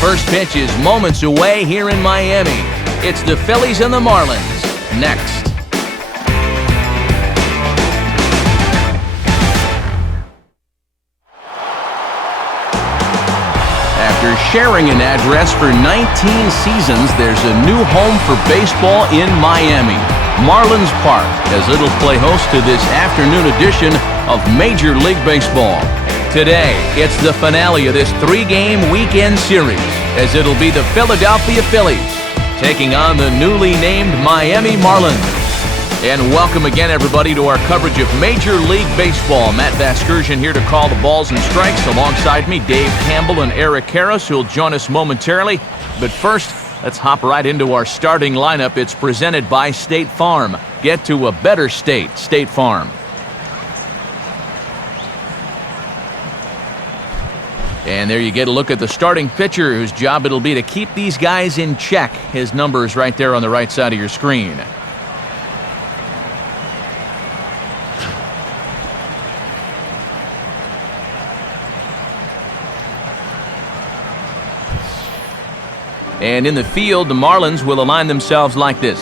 First pitch is moments away here in Miami. It's the Phillies and the Marlins. Next. After sharing an address for 19 seasons, there's a new home for baseball in Miami. Marlins Park, as it'll play host to this afternoon edition of Major League Baseball. Today, it's the finale of this three-game weekend series, as it'll be the Philadelphia Phillies taking on the newly named Miami Marlins. And welcome again, everybody, to our coverage of Major League Baseball. Matt Vasgersian here to call the balls and strikes. Alongside me, Dave Campbell and Eric Karras, who'll join us momentarily. But first, let's hop right into our starting lineup. It's presented by State Farm. Get to a better state, State Farm. And there you get a look at the starting pitcher, whose job it'll be to keep these guys in check. His number is right there on the right side of your screen. And in the field, the Marlins will align themselves like this.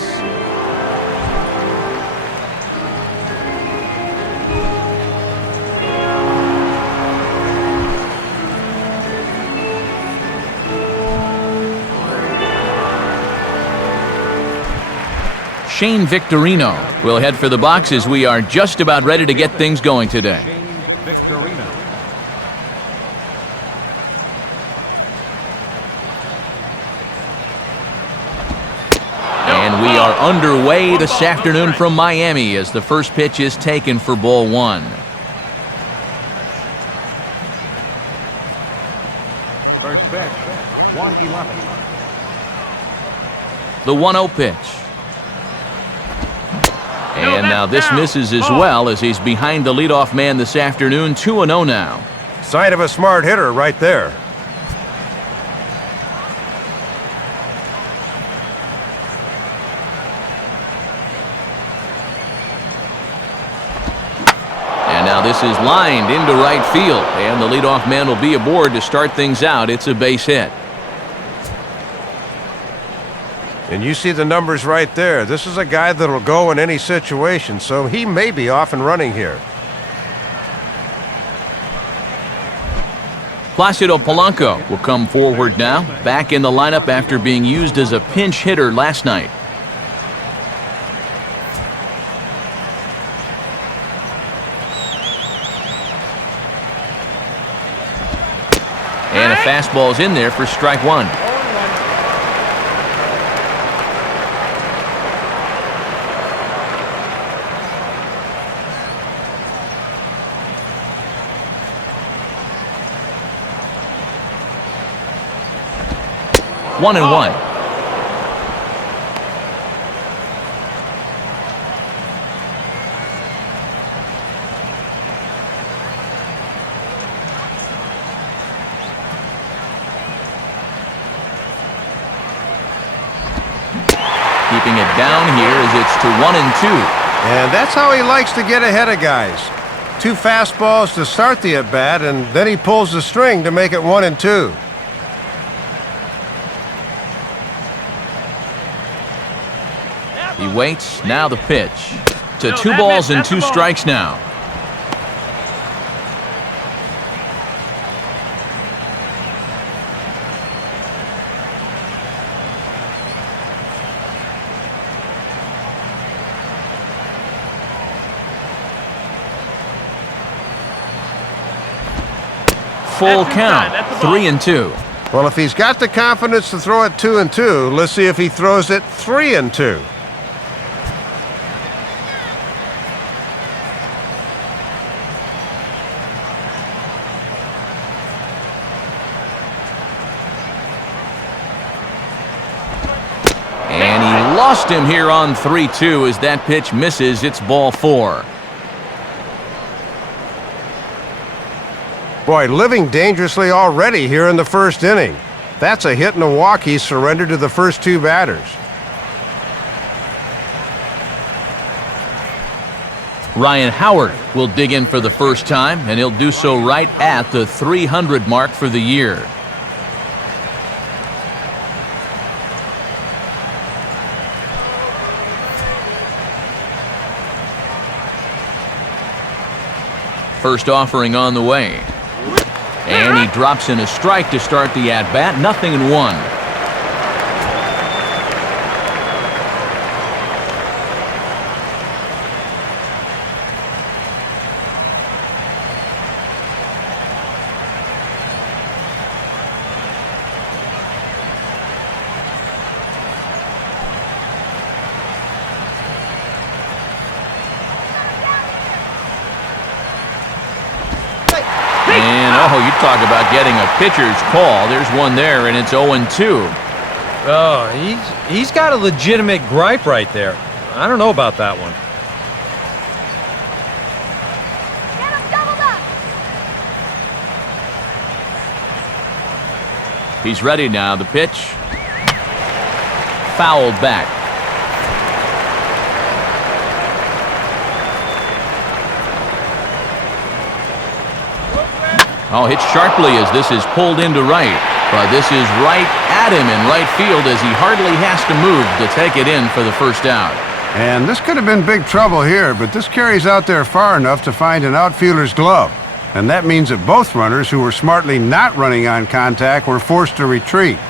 Shane Victorino will head for the boxes. We are just about ready to get things going today. And we are underway this afternoon from Miami as the first pitch is taken for ball one. First pitch, 1-11. The 1-0 pitch. And now this misses as well, as he's behind the leadoff man this afternoon. 2-0 now. Sign of a smart hitter right there. And now this is lined into right field, and the leadoff man will be aboard to start things out. It's a base hit. And you see the numbers right there. This is a guy that'll go in any situation, so he may be off and running here. Placido Polanco will come forward now, back in the lineup after being used as a pinch hitter last night. And a fastball's in there for strike one. One and one. Keeping it down here as it's to 1 and 2. And that's how he likes to get ahead of guys. 2 fastballs to start the at-bat, and then he pulls the string to make it 1 and 2. He waits. Now the pitch. To 2 balls and 2 strikes now. Full count. 3 and 2. Well, if he's got the confidence to throw it 2 and 2, let's see if he throws it 3 and 2. Lost him here on 3-2 as that pitch misses. It's ball 4. Boy, living dangerously already here in the first inning. That's a hit and a walk he surrendered to the first 2 batters. Ryan Howard will dig in for the first time, and he'll do so right at the 300 mark for the year. First offering on the way. And he drops in a strike to start the at-bat. 0-1. And, oh, you talk about getting a pitcher's call. There's one there, and it's 0-2. Oh, he's got a legitimate gripe right there. I don't know about that one. Get him doubled up. He's ready now. The pitch. Fouled back. Oh, hit sharply as this is pulled into right. But this is right at him in right field as he hardly has to move to take it in for the first out. And this could have been big trouble here, but this carries out there far enough to find an outfielder's glove. And that means that both runners who were smartly not running on contact were forced to retreat.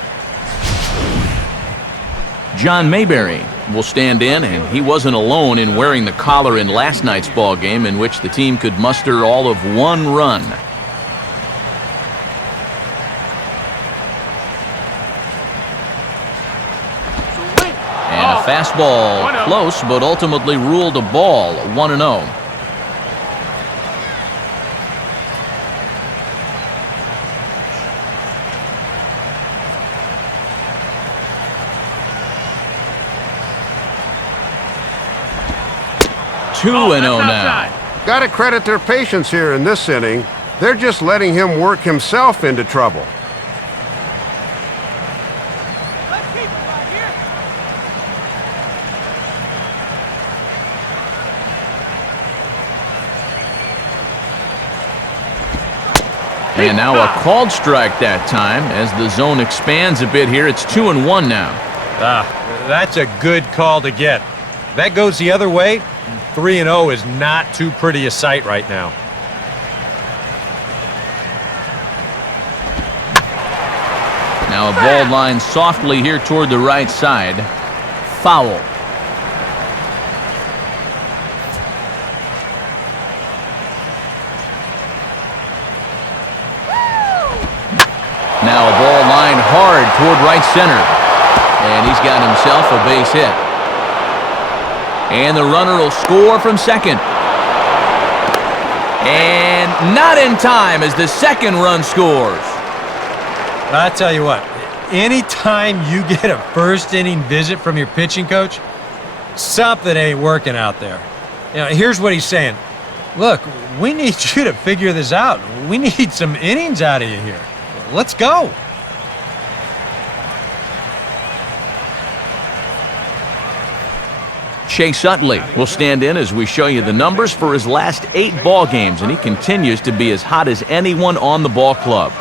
John Mayberry will stand in, and he wasn't alone in wearing the collar in last night's ball game, in which the team could muster all of 1 run. And a fastball close, but ultimately ruled a ball. 1-0. Two and 0 now. Got to credit their patience here in this inning. They're just letting him work himself into trouble. And now a called strike that time as the zone expands a bit here. It's 2-1 now. That's a good call to get. That goes the other way. 3-0 is not too pretty a sight right now. Now a ball line softly here toward the right side. Foul. Now a ball line hard toward right center. And he's got himself a base hit. And the runner will score from second. And not in time as the second run scores. I tell you what, anytime you get a first inning visit from your pitching coach, something ain't working out there. You know, here's what he's saying. Look, we need you to figure this out. We need some innings out of you here. Let's go. Chase Utley will stand in as we show you the numbers for his last 8 ball games, and he continues to be as hot as anyone on the ball club.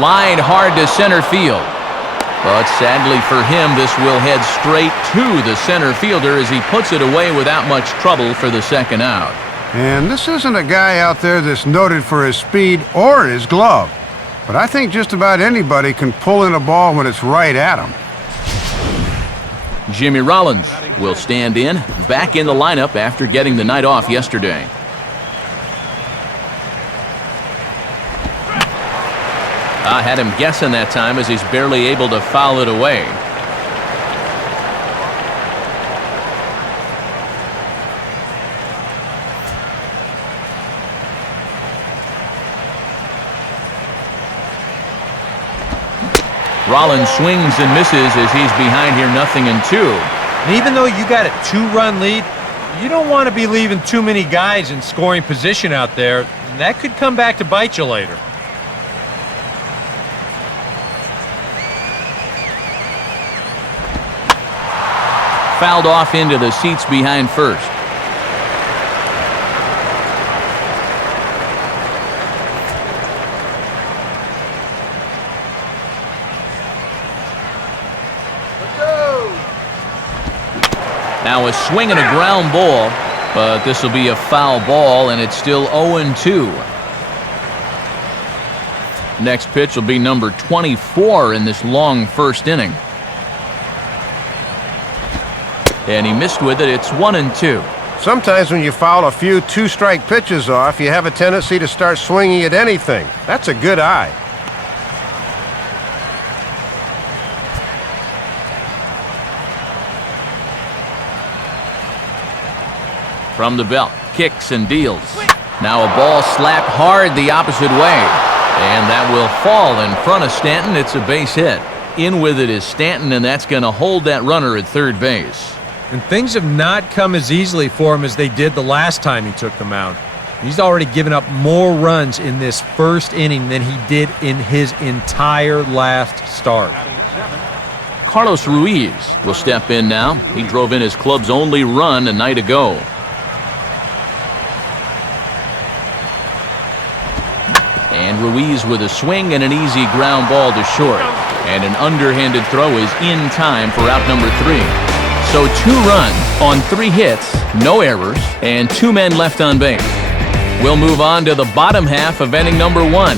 Line hard to center field. But sadly for him, this will head straight to the center fielder as he puts it away without much trouble for the second out. And this isn't a guy out there that's noted for his speed or his glove. But I think just about anybody can pull in a ball when it's right at him. Jimmy Rollins will stand in, back in the lineup after getting the night off yesterday. I had him guessing that time as he's barely able to foul it away. Rollins swings and misses as he's behind here 0-2. And even though you got a 2-run lead, you don't want to be leaving too many guys in scoring position out there. That could come back to bite you later. Fouled off into the seats behind first. Now a swing and a ground ball, but this will be a foul ball, and it's still 0-2. Next pitch will be number 24 in this long first inning. And he missed with it. It's 1-2. Sometimes when you foul a few two-strike pitches off, you have a tendency to start swinging at anything. That's a good eye. From the belt, kicks and deals. Now a ball slapped hard the opposite way. And that will fall in front of Stanton. It's a base hit. In with it is Stanton, and that's going to hold that runner at third base. And things have not come as easily for him as they did the last time he took the mound. He's already given up more runs in this first inning than he did in his entire last start. Carlos Ruiz will step in now. He drove in his club's only run a night ago. And Ruiz with a swing and an easy ground ball to short. And an underhanded throw is in time for out number 3. So 2 runs on 3 hits, no errors, and 2 men left on base. We'll move on to the bottom half of inning number 1.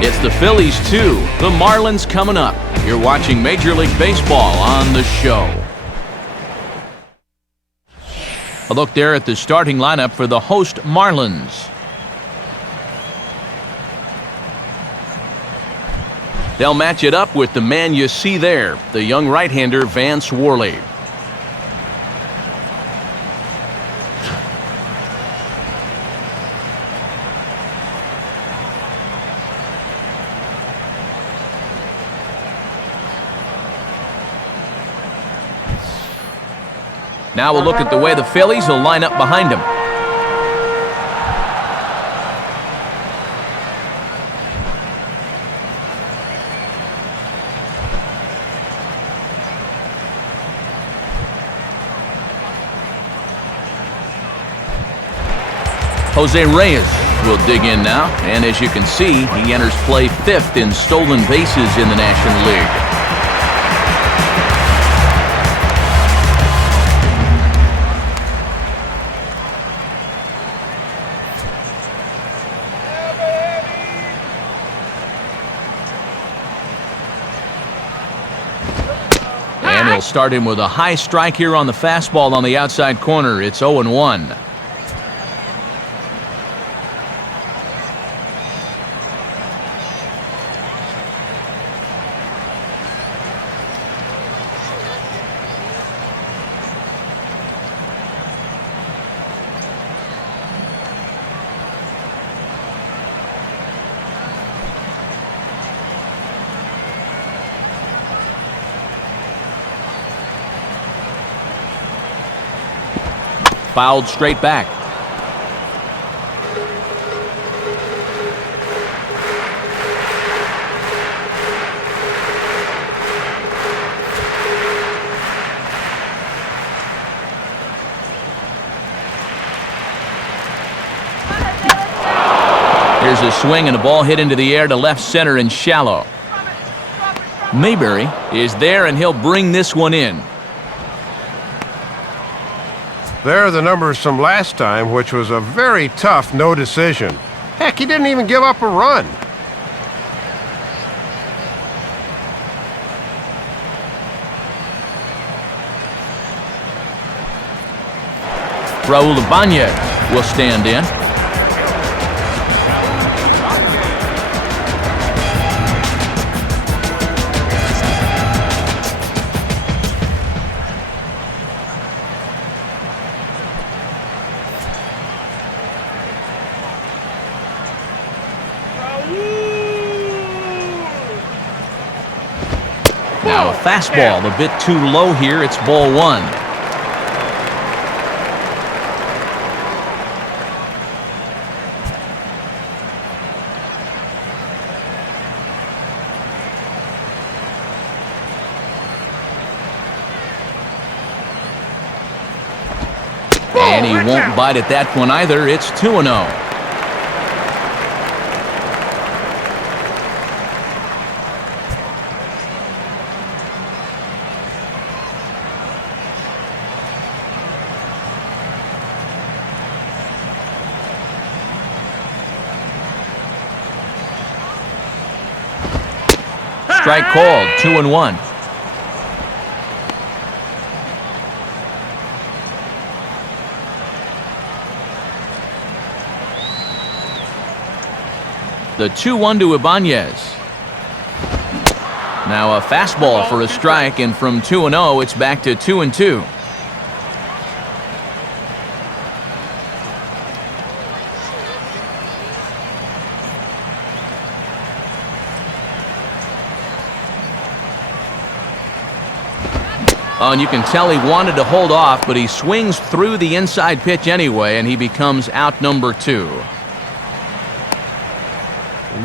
It's the Phillies 2, the Marlins coming up. You're watching Major League Baseball on the show. A look there at the starting lineup for the host Marlins. They'll match it up with the man you see there, the young right-hander Vance Worley. Now we'll look at the way the Phillies will line up behind him. Jose Reyes will dig in now, and as you can see, he enters play 5th in stolen bases in the National League. And he'll start him with a high strike here on the fastball on the outside corner. It's 0-1. Fouled straight back. Here's a swing and a ball hit into the air to left center and shallow. Mayberry is there, and he'll bring this one in. There are the numbers from last time, which was a very tough no decision. Heck, he didn't even give up a run. Raul Ibanez will stand in. Now a fastball a bit too low here. It's ball 1. And he won't bite at that one either. It's 2-0. strike called, 2-1. The 2-1 to Ibanez. Now a fastball for a strike, and from 2-0, it's back to 2-2. Oh, and you can tell he wanted to hold off, but he swings through the inside pitch anyway, and he becomes out number 2.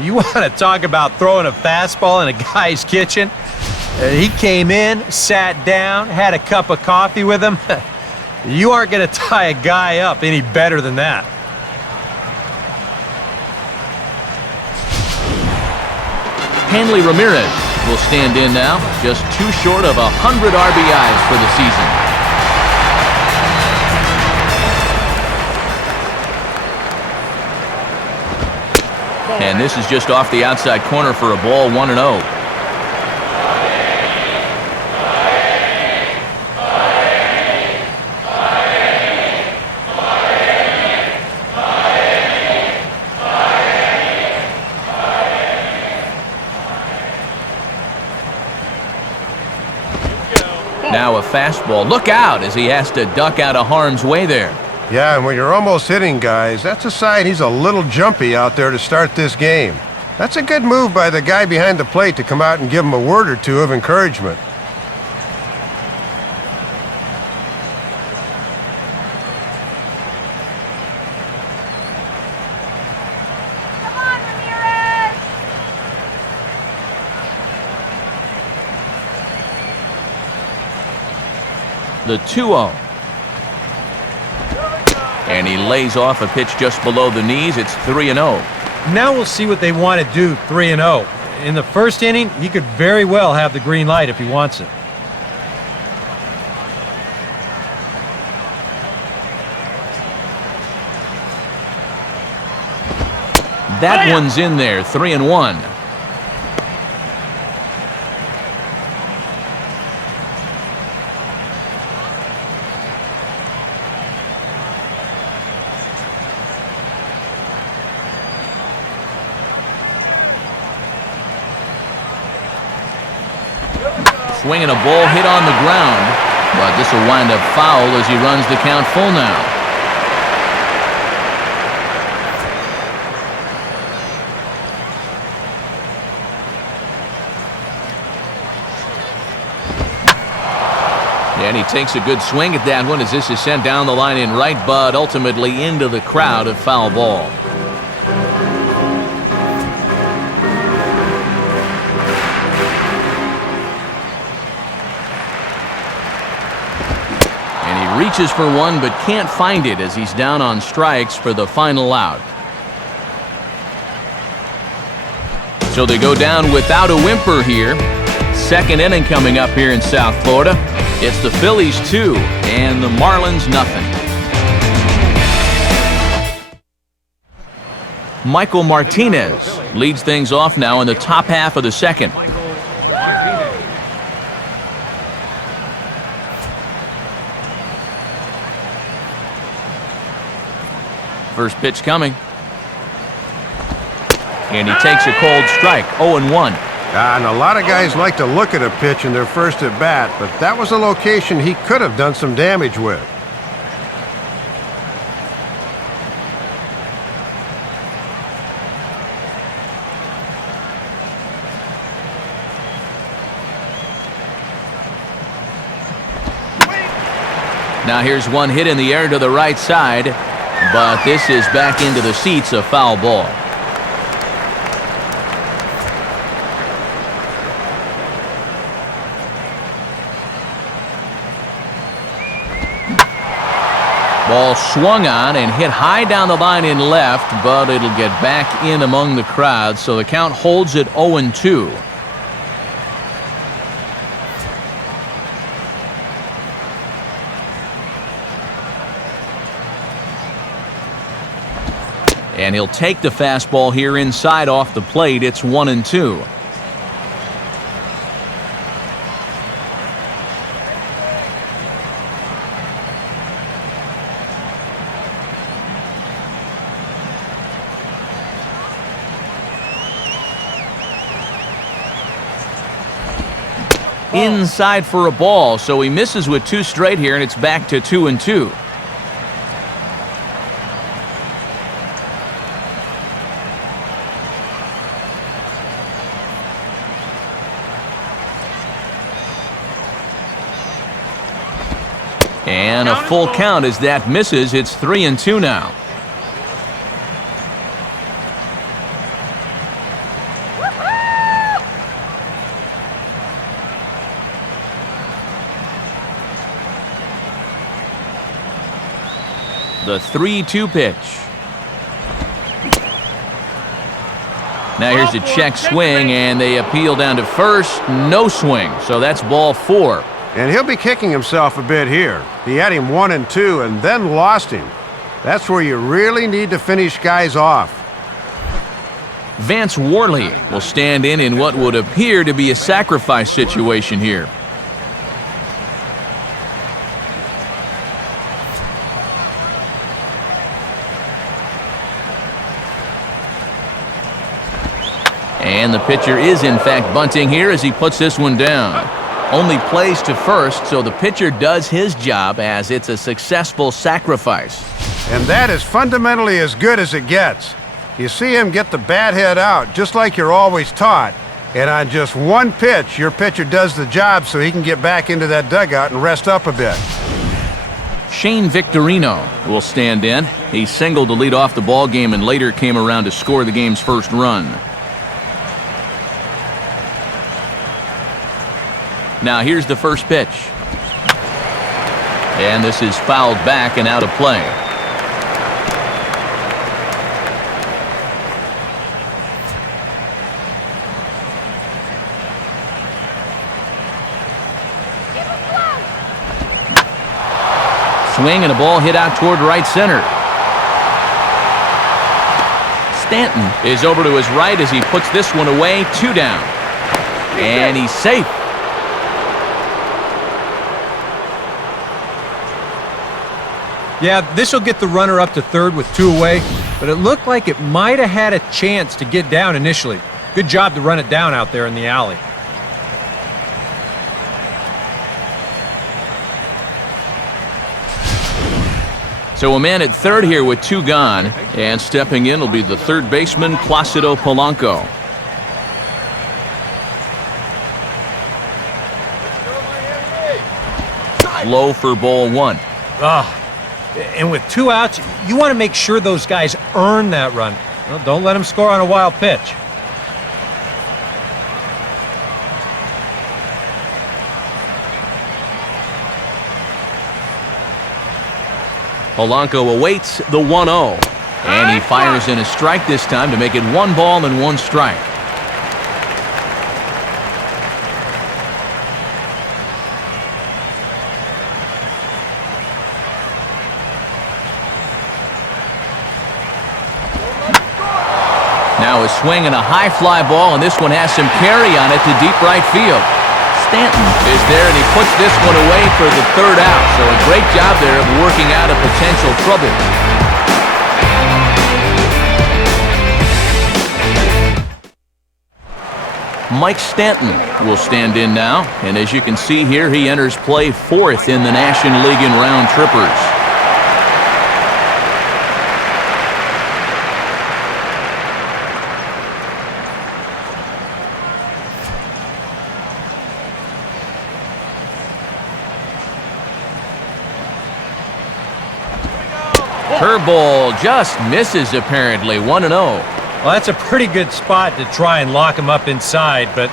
You want to talk about throwing a fastball in a guy's kitchen? He came in, sat down, had a cup of coffee with him. You aren't going to tie a guy up any better than that. Hanley Ramirez will stand in now, just 2 short of 100 RBIs for the season. And this is just off the outside corner for a ball, 1-0. Now a fastball. Look out as he has to duck out of harm's way there. Yeah, and when you're almost hitting guys, that's a sign he's a little jumpy out there to start this game. That's a good move by the guy behind the plate to come out and give him a word or two of encouragement. Come on, Ramirez! The 2-0. And he lays off a pitch just below the knees. It's 3-0. Now we'll see what they want to do, 3-0. In the first inning, he could very well have the green light if he wants it. That one's in there, 3-1. Swinging a ball hit on the ground, but this will wind up foul as he runs the count full now. And he takes a good swing at that one as this is sent down the line in right, but ultimately into the crowd, a foul ball. Reaches for one but can't find it as he's down on strikes for the final out. So they go down without a whimper here. Second inning coming up here in South Florida. It's the Phillies 2 and the Marlins nothing. Michael Martinez leads things off now in the top half of the second. First pitch coming. And he takes a cold strike, 0-1. And a lot of guys like to look at a pitch in their first at bat, but that was a location he could have done some damage with. Now here's one hit in the air to the right side, but this is back into the seats, a foul ball. Ball swung on and hit high down the line in left, but it'll get back in among the crowd, so the count holds at 0-2. And he'll take the fastball here inside off the plate. It's 1-2. inside for a ball, so he misses with 2 straight here, and it's back to 2-2. And a full count as that misses. It's 3-2 now. The 3-2 pitch. Now here's a check swing, and they appeal down to first. No swing, so that's ball 4. And he'll be kicking himself a bit here. He had him 1-2 and then lost him. That's where you really need to finish guys off. Vance Worley will stand in what would appear to be a sacrifice situation here. And the pitcher is in fact bunting here as he puts this one down. Only plays to first, so the pitcher does his job as it's a successful sacrifice. And that is fundamentally as good as it gets. You see him get the bat head out, just like you're always taught. And on just one pitch, your pitcher does the job so he can get back into that dugout and rest up a bit. Shane Victorino will stand in. He singled to lead off the ball game and later came around to score the game's first run. Now here's the first pitch. And this is fouled back and out of play. Swing and a ball hit out toward right center. Stanton is over to his right as he puts this one away. 2 down. And he's safe. Yeah, this will get the runner up to third with 2 away, but it looked like it might have had a chance to get down initially. Good job to run it down out there in the alley. So a man at third here with 2 gone, and stepping in will be the third baseman, Placido Polanco. Low for ball 1. And with 2 outs, you want to make sure those guys earn that run. Well, don't let them score on a wild pitch. Polanco awaits the 1-0. And he fires in a strike this time to make it 1 ball and 1 strike. Now a swing and a high fly ball, and this one has some carry on it to deep right field. Stanton is there, and he puts this one away for the 3rd out. So a great job there of working out a potential trouble. Mike Stanton will stand in now, and as you can see here, he enters play 4th in the National League in round trippers. Curveball just misses apparently. 1-0. Well, that's a pretty good spot to try and lock him up inside, but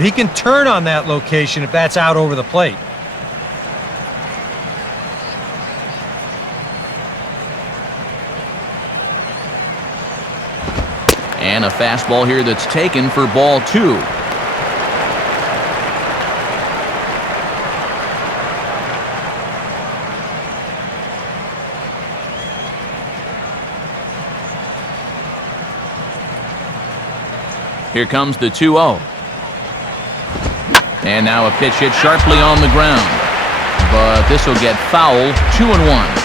he can turn on that location if that's out over the plate. And a fastball here that's taken for ball 2. Here comes the 2-0. And now a pitch hit sharply on the ground. But this will get fouled. 2-1.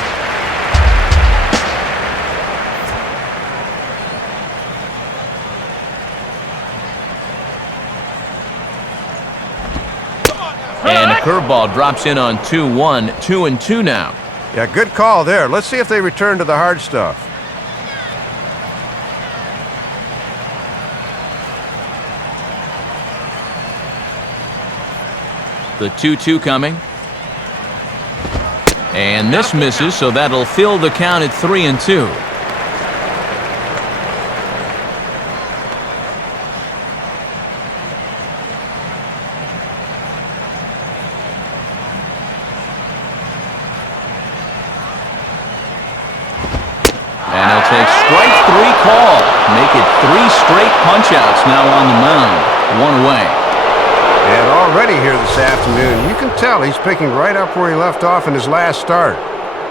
curveball drops in on 2-1, 2-2 now. Yeah, good call there. Let's see if they return to the hard stuff. The 2-2 coming. And this misses, so that'll fill the count at 3-2. And he'll take strike 3 call. Make it 3 straight punch-outs now on the mound. 1 away. And already here this afternoon, you can tell he's picking right up where he left off in his last start.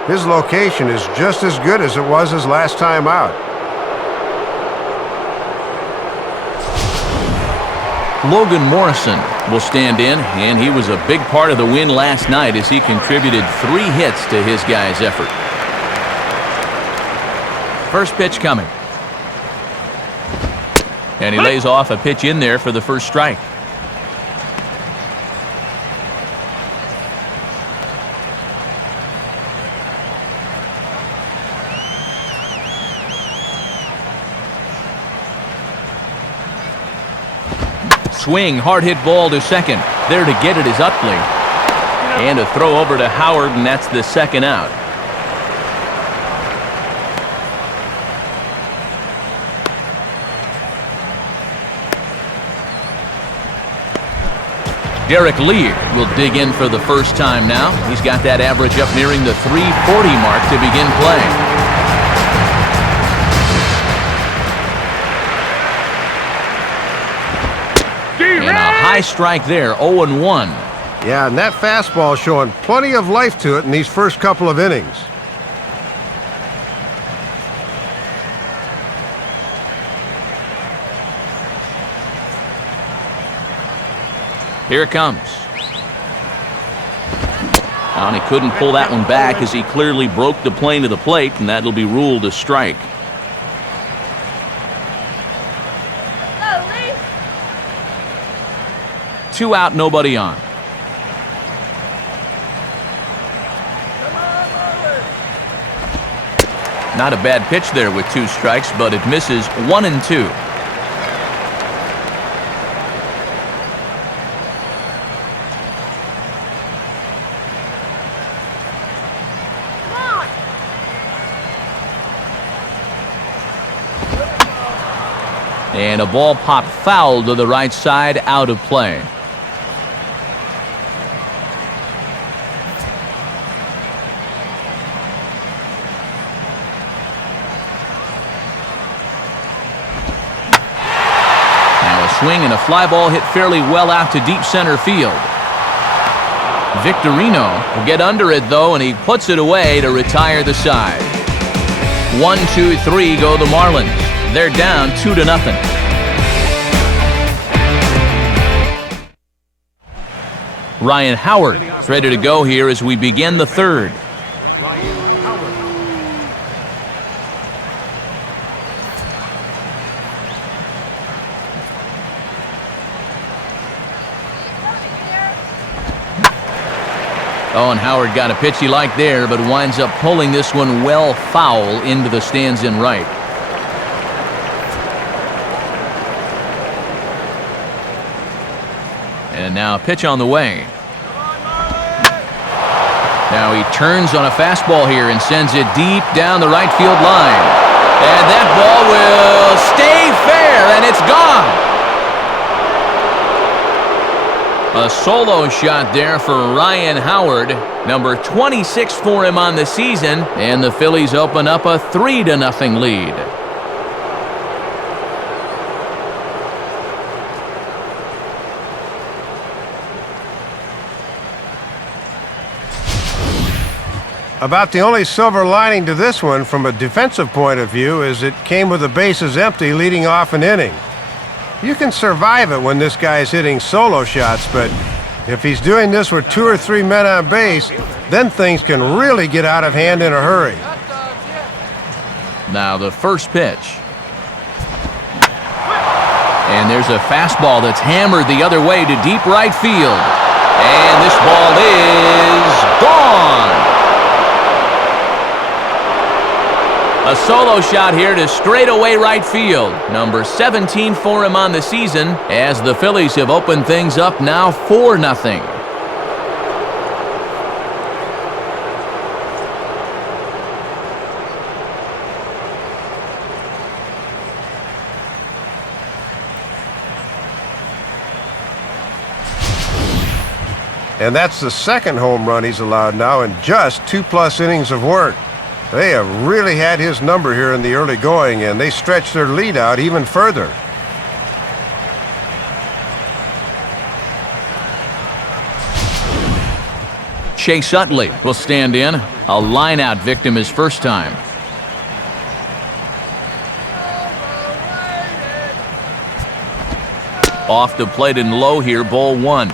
His location is just as good as it was his last time out. Logan Morrison will stand in, and he was a big part of the win last night as he contributed 3 hits to his guys' effort. First pitch coming. And he lays off a pitch in there for the first strike. Swing, hard hit ball to second. There to get it is Utley. And a throw over to Howard, and that's the second out. Derek Lear will dig in for the first time now. He's got that average up nearing the 340 mark to begin play. And a high strike there, 0-1. Yeah, and that fastball showing plenty of life to it in these first couple of innings. Here it comes. And he couldn't pull that one back as he clearly broke the plane of the plate, and that'll be ruled a strike. 2 out, nobody on. Not a bad pitch there with 2 strikes, but it misses 1-2. And a ball popped foul to the right side, out of play. Swing and a fly ball hit fairly well out to deep center field. Victorino will get under it though, and he puts it away to retire the side. 1-2-3 go the Marlins. They're down 2-0. Ryan Howard is ready to go here as we begin the third. Oh, and Howard got a pitch he liked there, but winds up pulling this one well foul into the stands in right. And now a pitch on the way. Now he turns on a fastball here and sends it deep down the right field line. And that ball will stay fair, and it's gone. A solo shot there for Ryan Howard, number 26 for him on the season, and the Phillies open up a 3-0 lead. About the only silver lining to this one from a defensive point of view is it came with the bases empty leading off an inning. You can survive it when this guy's hitting solo shots, but if he's doing this with 2 or 3 men on base, then things can really get out of hand in a hurry. Now the first pitch. And there's a fastball that's hammered the other way to deep right field. And this ball is gone. A solo shot here to straightaway right field. Number 17 for him on the season as the Phillies have opened things up now 4-0. And that's the second home run he's allowed now in just 2+ innings of work. They have really had his number here in the early going, and they stretched their lead out even further. Chase Utley will stand in. A line-out victim his first time. Off the plate and low here, ball 1.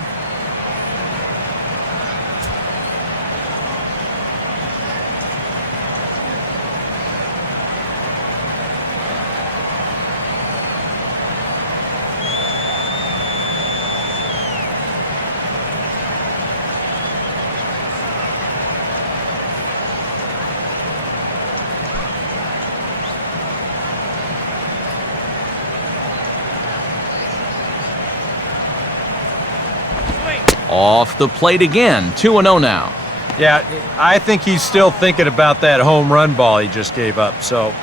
Off the plate again, 2-0 now. Yeah, I think he's still thinking about that home run ball he just gave up. So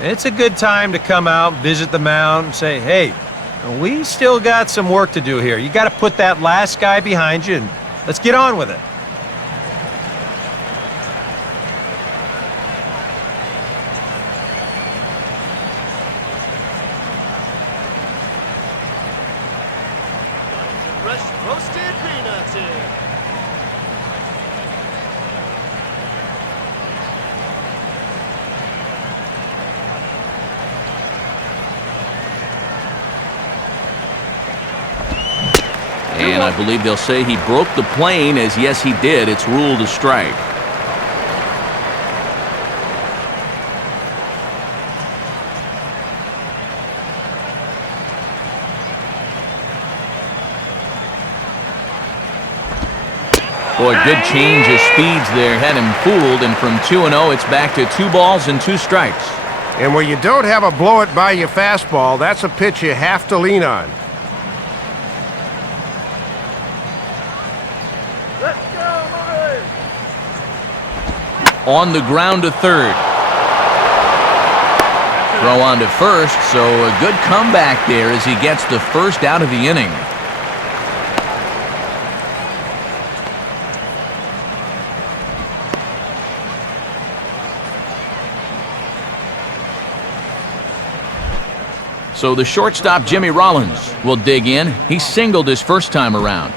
it's a good time to come out, visit the mound, and say, hey, we still got some work to do here. You got to put that last guy behind you, and let's get on with it. Roasted peanuts here. And I believe they'll say he broke the plane, as yes he did. It's ruled a strike. Boy, good change of speeds there. Had him fooled, and from 2-0, it's back to 2 balls and 2 strikes. And when you don't have a blow-it-by-you fastball, that's a pitch you have to lean on. Let's go, Marlins! On the ground to third. Throw on to first, so a good comeback there as he gets the first out of the inning. So the shortstop, Jimmy Rollins, will dig in. He singled his first time around.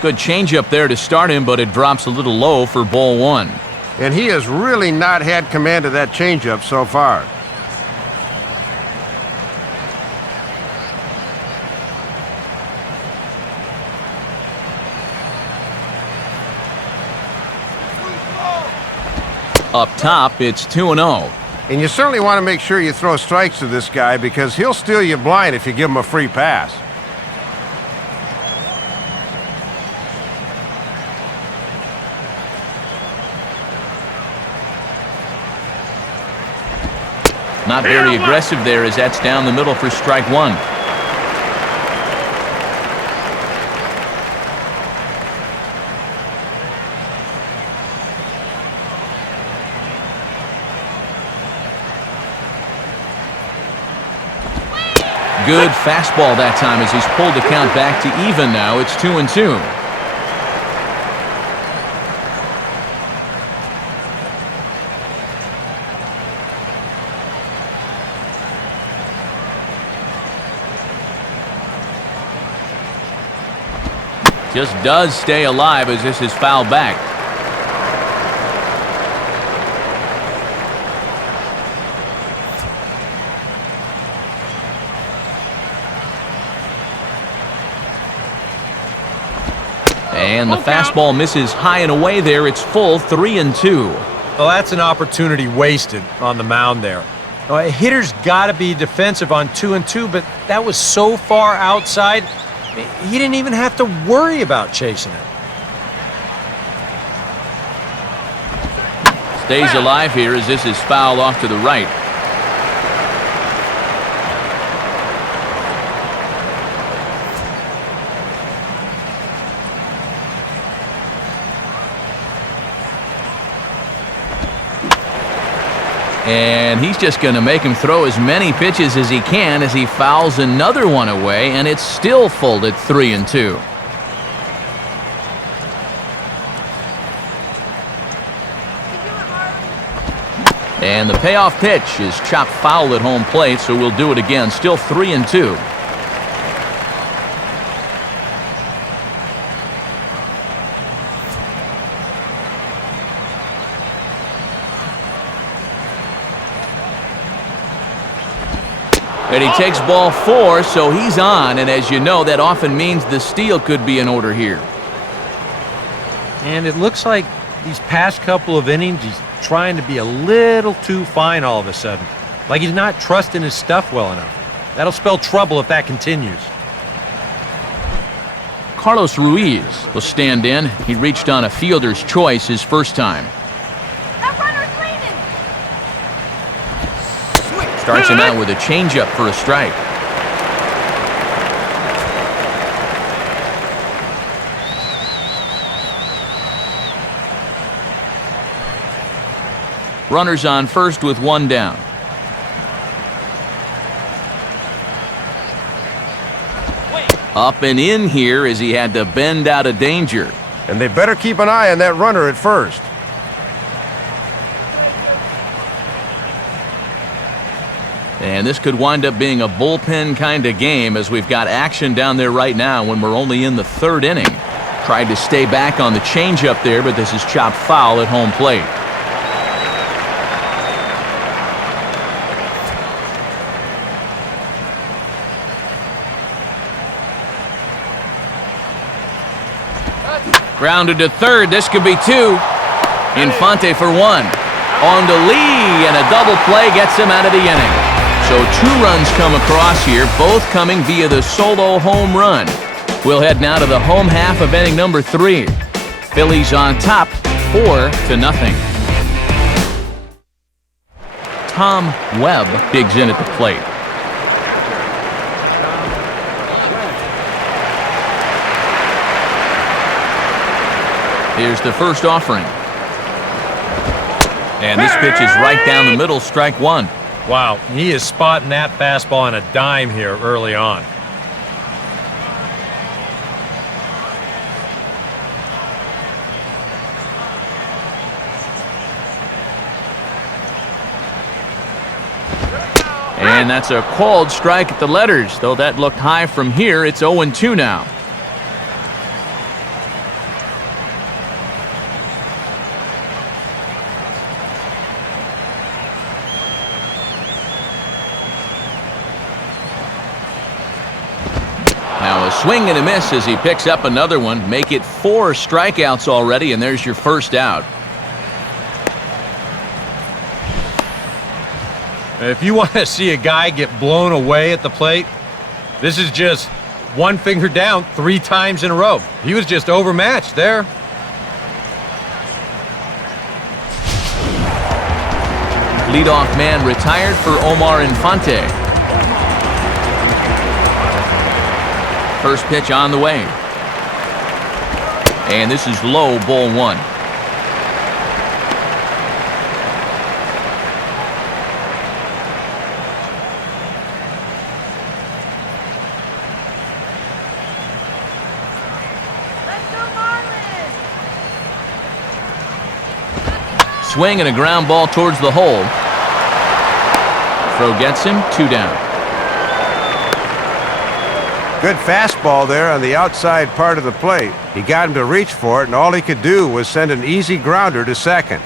Good changeup there to start him, but it drops a little low for ball 1. And he has really not had command of that changeup so far. Up top, it's 2-0. And you certainly want to make sure you throw strikes to this guy because he'll steal you blind if you give him a free pass. Not very aggressive there as that's down the middle for strike 1. Good fastball that time as he's pulled the count back to even now. It's 2-2. Just does stay alive as this is fouled back. And the fastball misses high and away there. It's full, 3-2. Well, that's an opportunity wasted on the mound there. Now, a hitter's got to be defensive on 2-2, but that was so far outside, he didn't even have to worry about chasing it. Stays alive here as this is fouled off to the right. And he's just going to make him throw as many pitches as he can as he fouls another one away, and it's still full at 3-2. And the payoff pitch is chopped foul at home plate, so we'll do it again. Still 3-2. And he takes ball 4, so he's on. And as you know, that often means the steal could be in order here. And it looks like these past couple of innings, he's trying to be a little too fine all of a sudden. Like he's not trusting his stuff well enough. That'll spell trouble if that continues. Carlos Ruiz will stand in. He reached on a fielder's choice his first time. That runner's leaning. Starts him out with a changeup for a strike. Runners on first with one down. Up and in here as he had to bend out of danger. And they better keep an eye on that runner at first. And this could wind up being a bullpen kind of game as we've got action down there right now when we're only in the 3rd inning. Tried to stay back on the changeup there, but this is chopped foul at home plate. Grounded to third. This could be 2. Infante for 1. On to Lee, and a double play gets him out of the inning. So 2 runs come across here, both coming via the solo home run. We'll head now to the home half of inning number 3. Phillies on top, 4-0. Tom Webb digs in at the plate. Here's the first offering. And this pitch is right down the middle, strike 1. Wow, he is spotting that fastball on a dime here early on. And that's a called strike at the letters. Though that looked high from here, it's 0-2 now. Now a swing and a miss as he picks up another one. Make it 4 strikeouts already, and there's your first out. If you want to see a guy get blown away at the plate, this is just one finger down 3 times in a row. He was just overmatched there. Leadoff man retired for Omar Infante. First pitch on the way. And this is low, ball 1. Let's go, Marlins. Swing and a ground ball towards the hole. Throw gets him, 2 down. Good fastball there on the outside part of the plate. He got him to reach for it, and all he could do was send an easy grounder to second.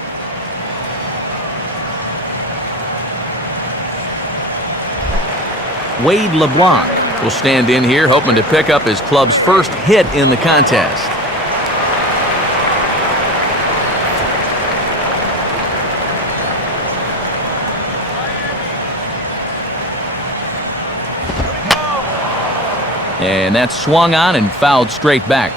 Wade LeBlanc will stand in here, hoping to pick up his club's first hit in the contest. And that's swung on and fouled straight back.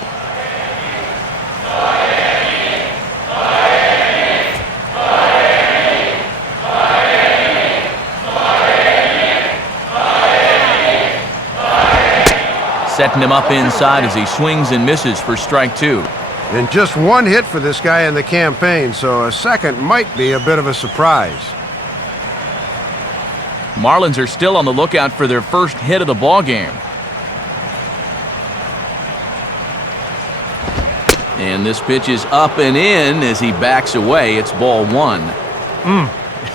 Setting him up inside as he swings and misses for strike two. And just one hit for this guy in the campaign, so a second might be a bit of a surprise. Marlins are still on the lookout for their first hit of the ball game. And this pitch is up and in as he backs away. It's ball one.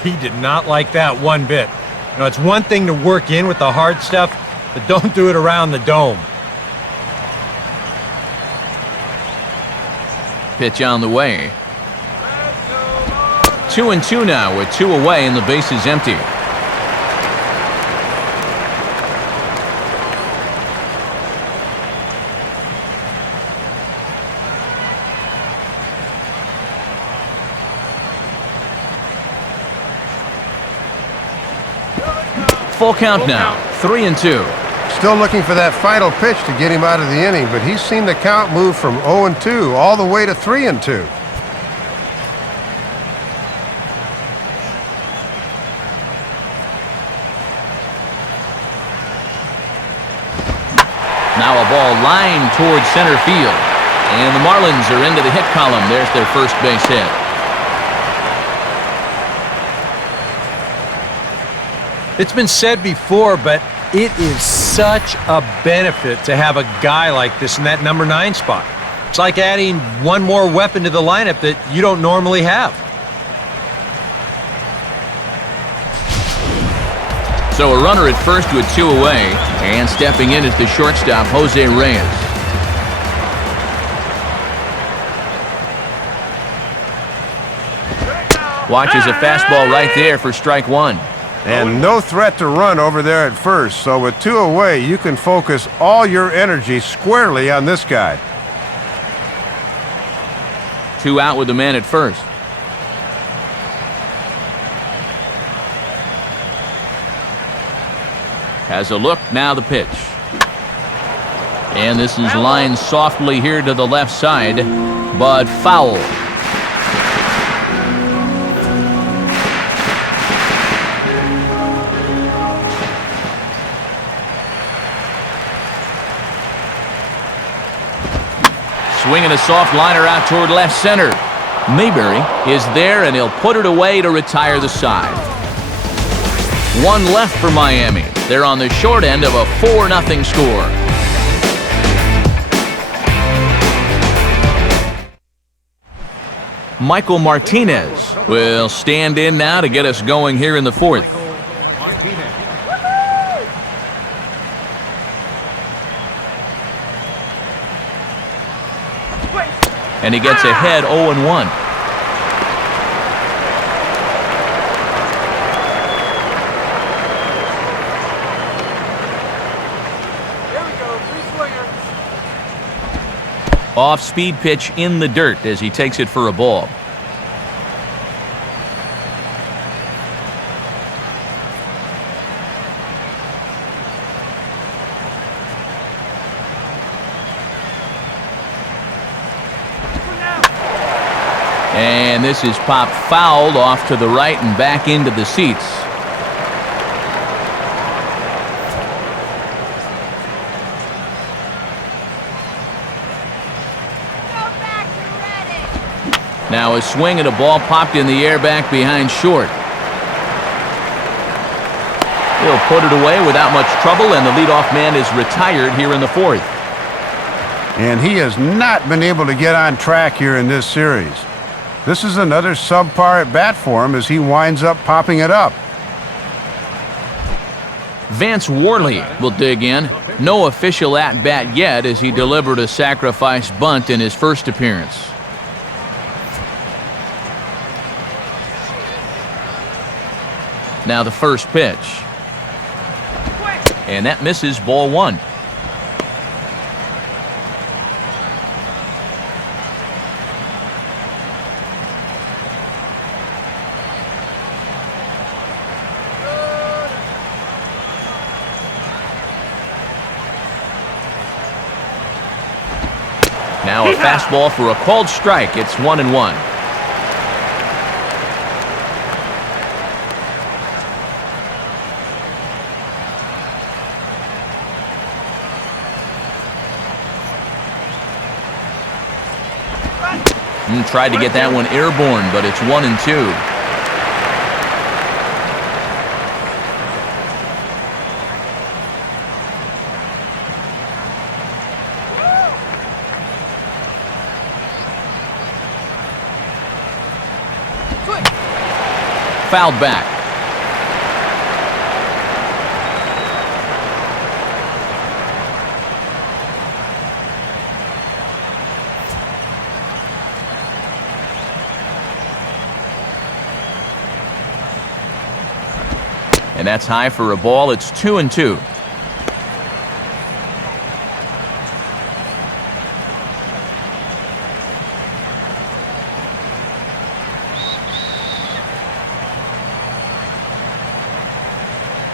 He did not like that one bit. You know, it's one thing to work in with the hard stuff, but don't do it around the dome. Pitch on the way. 2-2 now with two away and the base is empty. Full count now, 3-2. Still looking for that final pitch to get him out of the inning, but he's seen the count move from 0-2 all the way to 3-2. Now a ball lined towards center field. And the Marlins are into the hit column. There's their first base hit. It's been said before, but it is such a benefit to have a guy like this in that number 9 spot. It's like adding one more weapon to the lineup that you don't normally have. So a runner at first with two away, and stepping in is the shortstop, Jose Reyes. Watches a fastball right there for strike one. And no threat to run over there at first, so with two away, you can focus all your energy squarely on this guy. Two out with the man at first. Has a look, now the pitch. And this is lined softly here to the left side, but foul. Swinging a soft liner out toward left center. Mayberry is there, and he'll put it away to retire the side. One left for Miami. They're on the short end of a 4-0 score. Michael Martinez will stand in now to get us going here in the fourth. And he gets ahead 0-1. Off-speed pitch in the dirt as he takes it for a ball. And this is popped fouled off to the right and back into the seats. Now a swing and a ball popped in the air back behind short. He'll put it away without much trouble, and the leadoff man is retired here in the fourth. And he has not been able to get on track here in this series. This is another subpar at bat for him as he winds up popping it up. Vance Worley will dig in. No official at-bat yet as he delivered a sacrifice bunt in his first appearance. Now the first pitch. And that misses, ball one. Now a fastball for a called strike. It's 1-1. Tried to get that one airborne, but it's 1-2. Fouled back. And that's high for a ball. It's 2-2.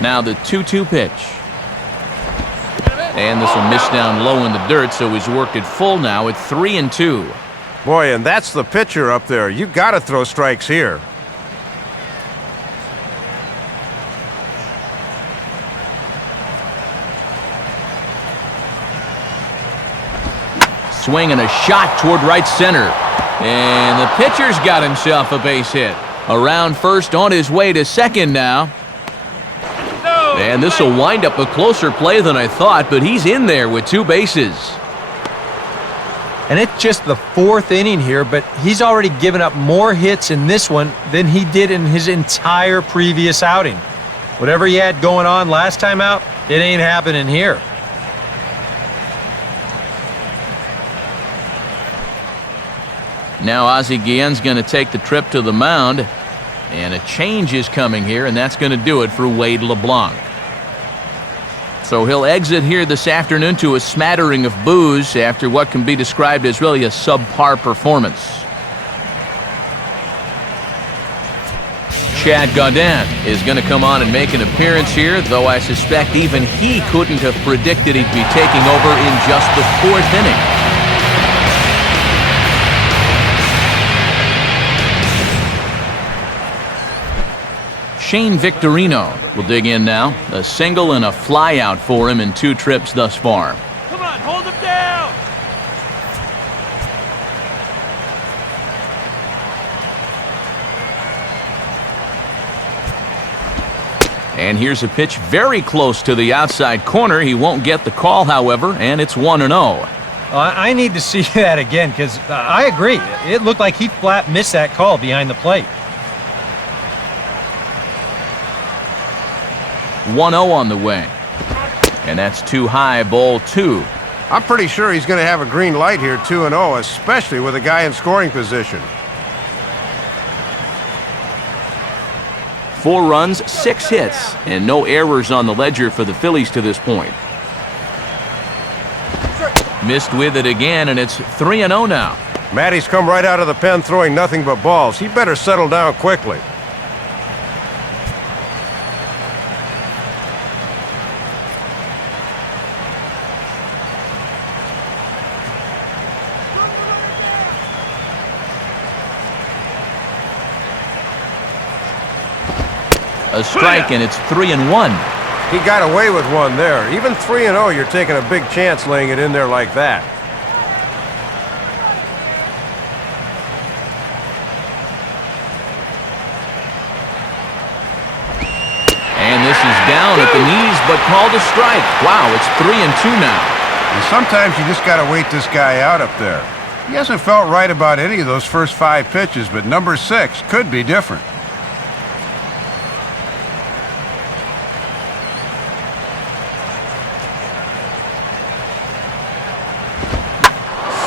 Now the 2-2 pitch. And this will miss down low in the dirt, so he's worked it full now at 3-2. Boy, and that's the pitcher up there. You got to throw strikes here. Swing and a shot toward right center. And the pitcher's got himself a base hit. Around first, on his way to second now. And this will wind up a closer play than I thought, but he's in there with 2 bases. And it's just the 4th inning here, but he's already given up more hits in this one than he did in his entire previous outing. Whatever he had going on last time out, it ain't happening here. Now Ozzie Guillen's going to take the trip to the mound, and a change is coming here, and that's going to do it for Wade LeBlanc. So he'll exit here this afternoon to a smattering of boos after what can be described as really a subpar performance. Chad Gaudin is going to come on and make an appearance here, though I suspect even he couldn't have predicted he'd be taking over in just the 4th inning. Shane Victorino will dig in now. A single and a flyout for him in 2 trips thus far. Come on, hold him down. And here's a pitch very close to the outside corner. He won't get the call, however, and it's 1-0. I need to see that again because I agree. It looked like he flat missed that call behind the plate. 1-0 on the way. And that's too high, ball 2. I'm pretty sure he's going to have a green light here, 2-0, especially with a guy in scoring position. 4 runs, 6 hits, and no errors on the ledger for the Phillies to this point. Missed with it again, and it's 3-0 now. Matty's come right out of the pen throwing nothing but balls. He better settle down quickly. A strike, and it's 3-1. He got away with one there. Even 3-0, you're taking a big chance laying it in there like that. And this is down at the knees, but called a strike. Wow, it's 3-2 now. And sometimes you just got to wait this guy out up there. He hasn't felt right about any of those first 5 pitches, but number 6 could be different.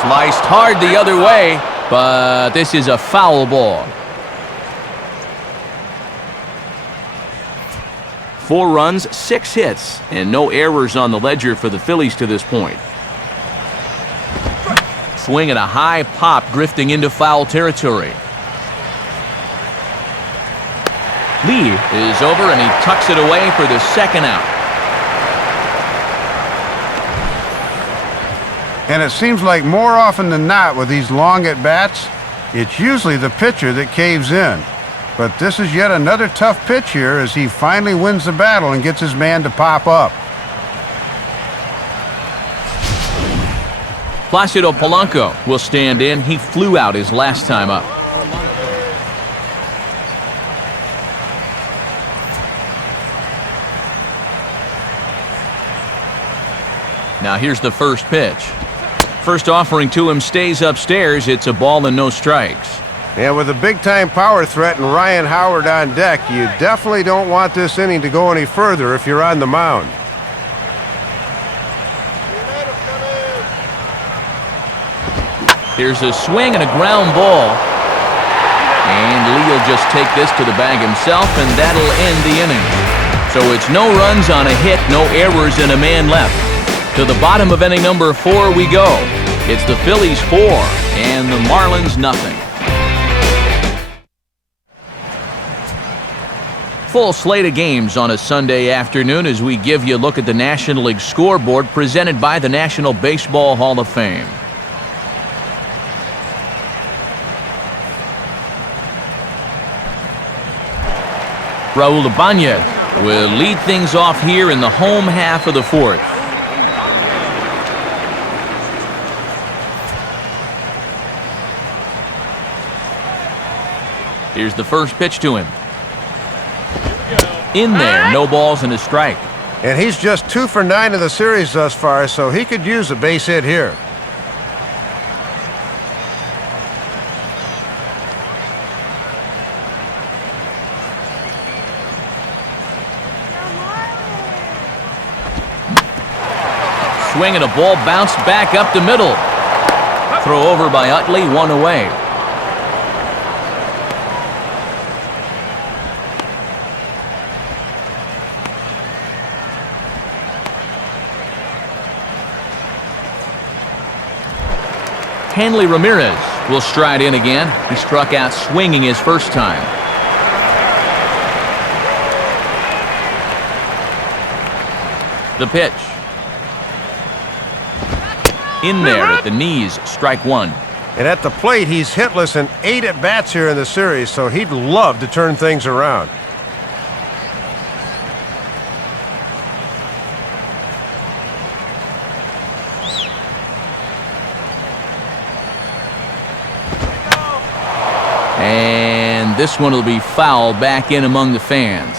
Sliced hard the other way, but this is a foul ball. 4 runs, 6 hits, and no errors on the ledger for the Phillies to this point. Swing and a high pop drifting into foul territory. Lee is over, and he tucks it away for the 2nd out. And it seems like more often than not with these long at-bats, it's usually the pitcher that caves in. But this is yet another tough pitch here as he finally wins the battle and gets his man to pop up. Placido Polanco will stand in. He flew out his last time up. Now here's the first pitch. First offering to him stays upstairs. It's a ball and no strikes. And with a big-time power threat and Ryan Howard on deck, you definitely don't want this inning to go any further if you're on the mound. Here's a swing and a ground ball. And Lee will just take this to the bag himself, and that'll end the inning. So it's no runs on a hit, no errors, and a man left. To the bottom of inning number 4 we go. It's the Phillies 4 and the Marlins nothing. Full slate of games on a Sunday afternoon as we give you a look at the National League scoreboard presented by the National Baseball Hall of Fame. Raul Ibanez will lead things off here in the home half of the 4th. Here's the first pitch to him. In there, no balls and a strike. And he's just 2 for 9 in the series thus far, so he could use a base hit here. Swing and a ball bounced back up the middle. Throw over by Utley, 1 away. Hanley Ramirez will stride in again. He struck out swinging his first time. The pitch. In there at the knees, strike 1. And at the plate, he's hitless in 8 at-bats here in the series, so he'd love to turn things around. And this one will be fouled back in among the fans.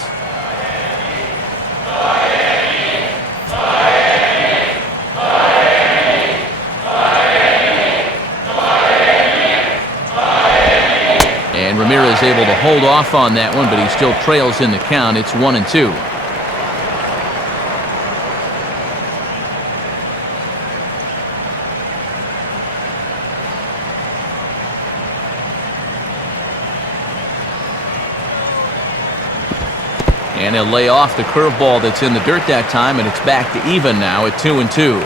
And Ramirez able to hold off on that one, but he still trails in the count. It's 1-2. And he'll lay off the curveball that's in the dirt that time, and it's back to even now at 2-2.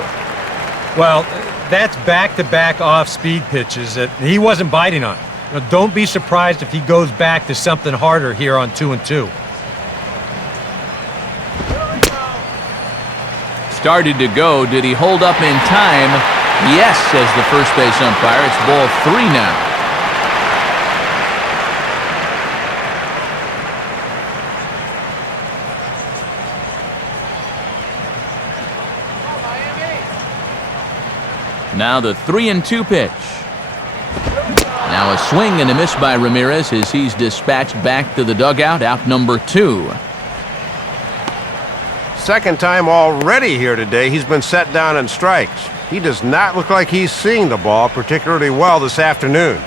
Well, that's back-to-back off-speed pitches that he wasn't biting on. Now, don't be surprised if he goes back to something harder here on 2-2. Started to go. Did he hold up in time? Yes, says the first base umpire. It's ball 3 now. Now the 3-2 pitch. Now a swing and a miss by Ramirez as he's dispatched back to the dugout, out number 2. Second time already here today, he's been set down in strikes. He does not look like he's seeing the ball particularly well this afternoon.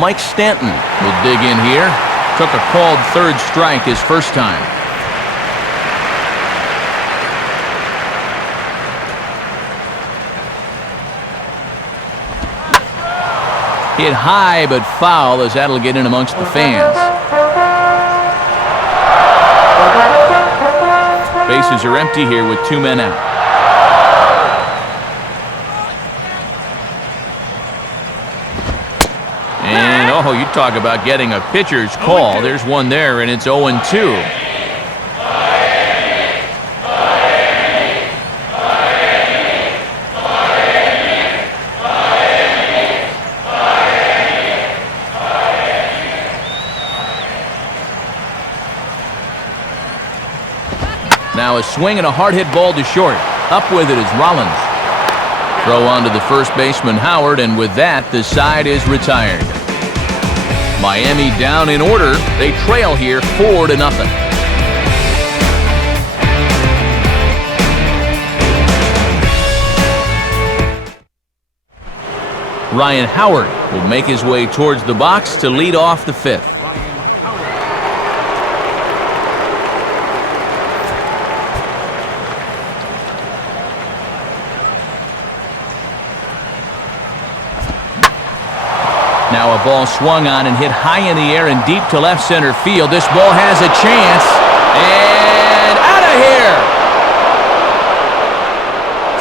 Mike Stanton will dig in here. Took a called third strike his first time. Hit high but foul as that'll get in amongst the fans. Bases are empty here with 2 men out. And oh, you talk about getting a pitcher's call. There's one there, and it's 0-2. Now a swing and a hard hit ball to short. Up with it is Rollins. Throw on to the first baseman Howard, and with that, the side is retired. Miami down in order. They trail here 4-0. Ryan Howard will make his way towards the box to lead off the fifth. Now a ball swung on and hit high in the air and deep to left center field. This ball has a chance, and out of here!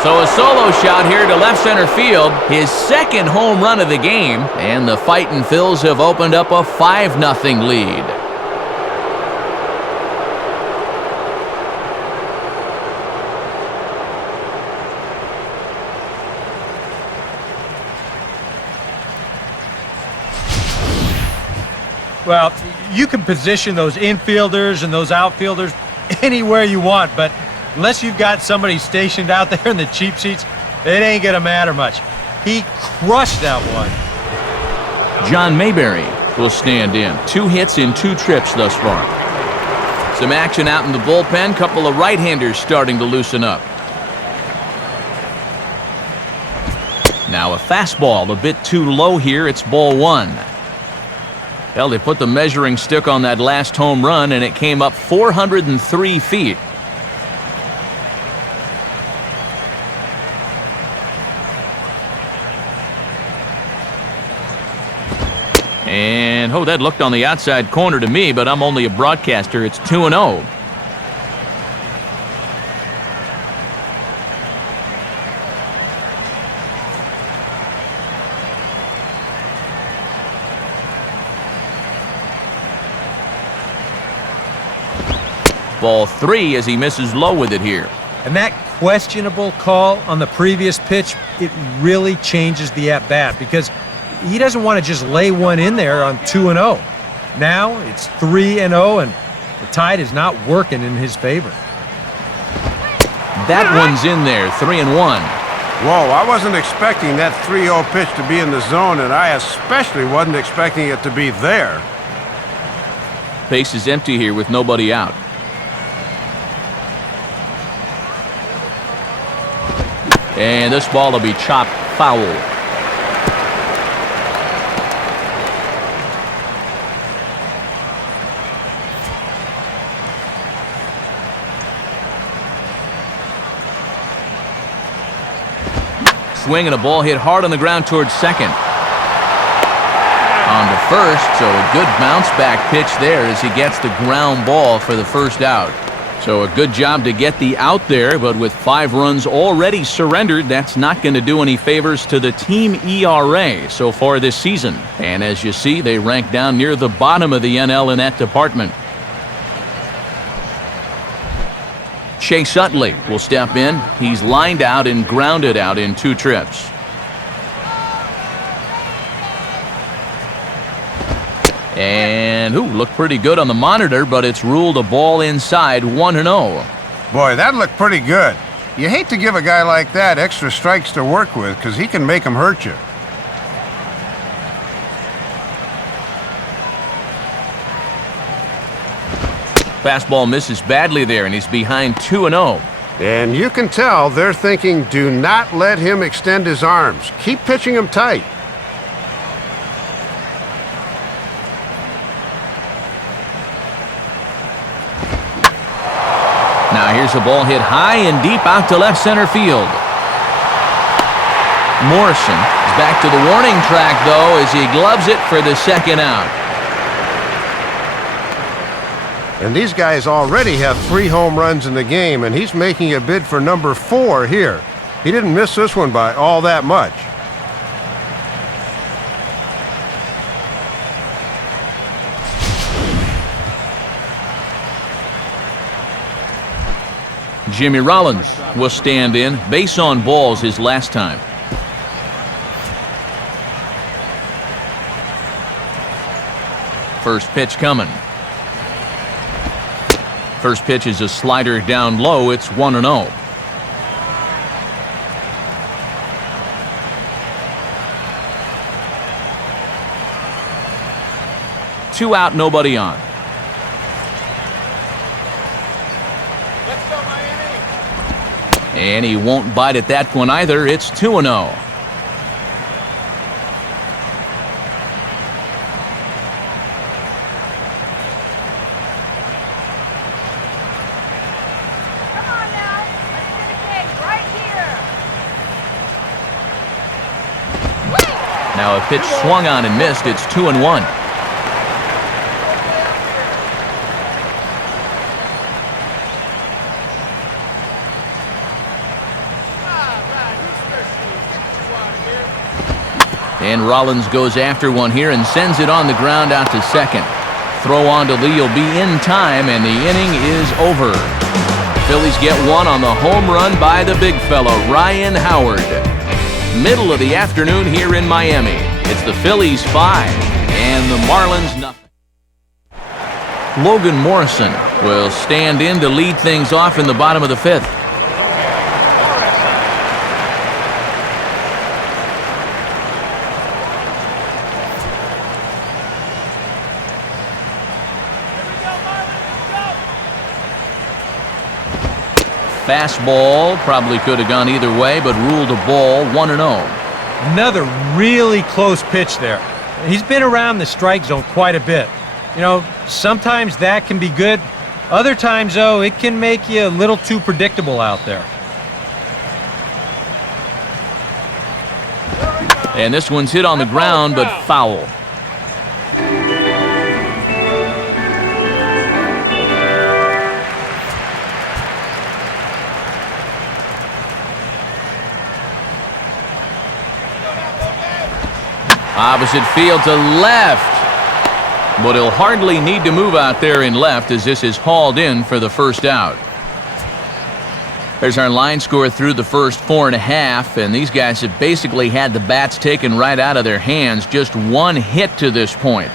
So a solo shot here to left center field, his second home run of the game, and the Fightin' Phils have opened up a 5-0 lead. Well, you can position those infielders and those outfielders anywhere you want, but unless you've got somebody stationed out there in the cheap seats, it ain't going to matter much. He crushed that one. John Mayberry will stand in. 2 hits in 2 trips thus far. Some action out in the bullpen. Couple of right-handers starting to loosen up. Now a fastball a bit too low here. It's ball 1. Well, they put the measuring stick on that last home run, and it came up 403 feet. And, oh, that looked on the outside corner to me, but I'm only a broadcaster. It's 2-0. Ball 3 as he misses low with it here. And that questionable call on the previous pitch, it really changes the at-bat because he doesn't want to just lay one in there on 2-0. Now it's 3-0, and the tide is not working in his favor. That one's in there, 3-1. Whoa, I wasn't expecting that 3-0 pitch to be in the zone, and I especially wasn't expecting it to be there. Base is empty here with nobody out. And this ball will be chopped foul. Swing and a ball hit hard on the ground towards second. On to first, so a good bounce back pitch there as he gets the ground ball for the first out. So a good job to get the out there, but with 5 runs already surrendered, that's not going to do any favors to the team ERA so far this season. And as you see, they rank down near the bottom of the NL in that department. Chase Utley will step in. He's lined out and grounded out in 2 trips. And, looked pretty good on the monitor, but it's ruled a ball inside, 1-0. Boy, that looked pretty good. You hate to give a guy like that extra strikes to work with because he can make them hurt you. Fastball misses badly there, and he's behind 2-0. And you can tell they're thinking, do not let him extend his arms. Keep pitching him tight. Now here's a ball hit high and deep out to left center field. Morrison is back to the warning track, though, as he gloves it for the second out. And these guys already have 3 home runs in the game, and he's making a bid for number 4 here. He didn't miss this one by all that much. Jimmy Rollins will stand in. Base on balls his last time. First pitch coming. First pitch is a slider down low. It's 1-0. Two out, nobody on. Let's go, Miami. And he won't bite at that one either. It's 2-0. Come on now. Let's get a game right here. Now a pitch swung on and missed. It's 2-1. And Rollins goes after one here and sends it on the ground out to second. Throw on to Lee will be in time, and the inning is over. Phillies get one on the home run by the big fella, Ryan Howard. Middle of the afternoon here in Miami. It's the Phillies 5 and the Marlins nothing. Logan Morrison will stand in to lead things off in the bottom of the fifth. Fastball probably could have gone either way, but ruled a ball, 1-0. Another really close pitch there. He's been around the strike zone quite a bit. You know, sometimes that can be good. Other times, though, it can make you a little too predictable out there. And this one's hit on the ground, but foul. Opposite field to left. But he'll hardly need to move out there in left as this is hauled in for the first out. There's our line score through the first 4.5, and these guys have basically had the bats taken right out of their hands. Just one hit to this point.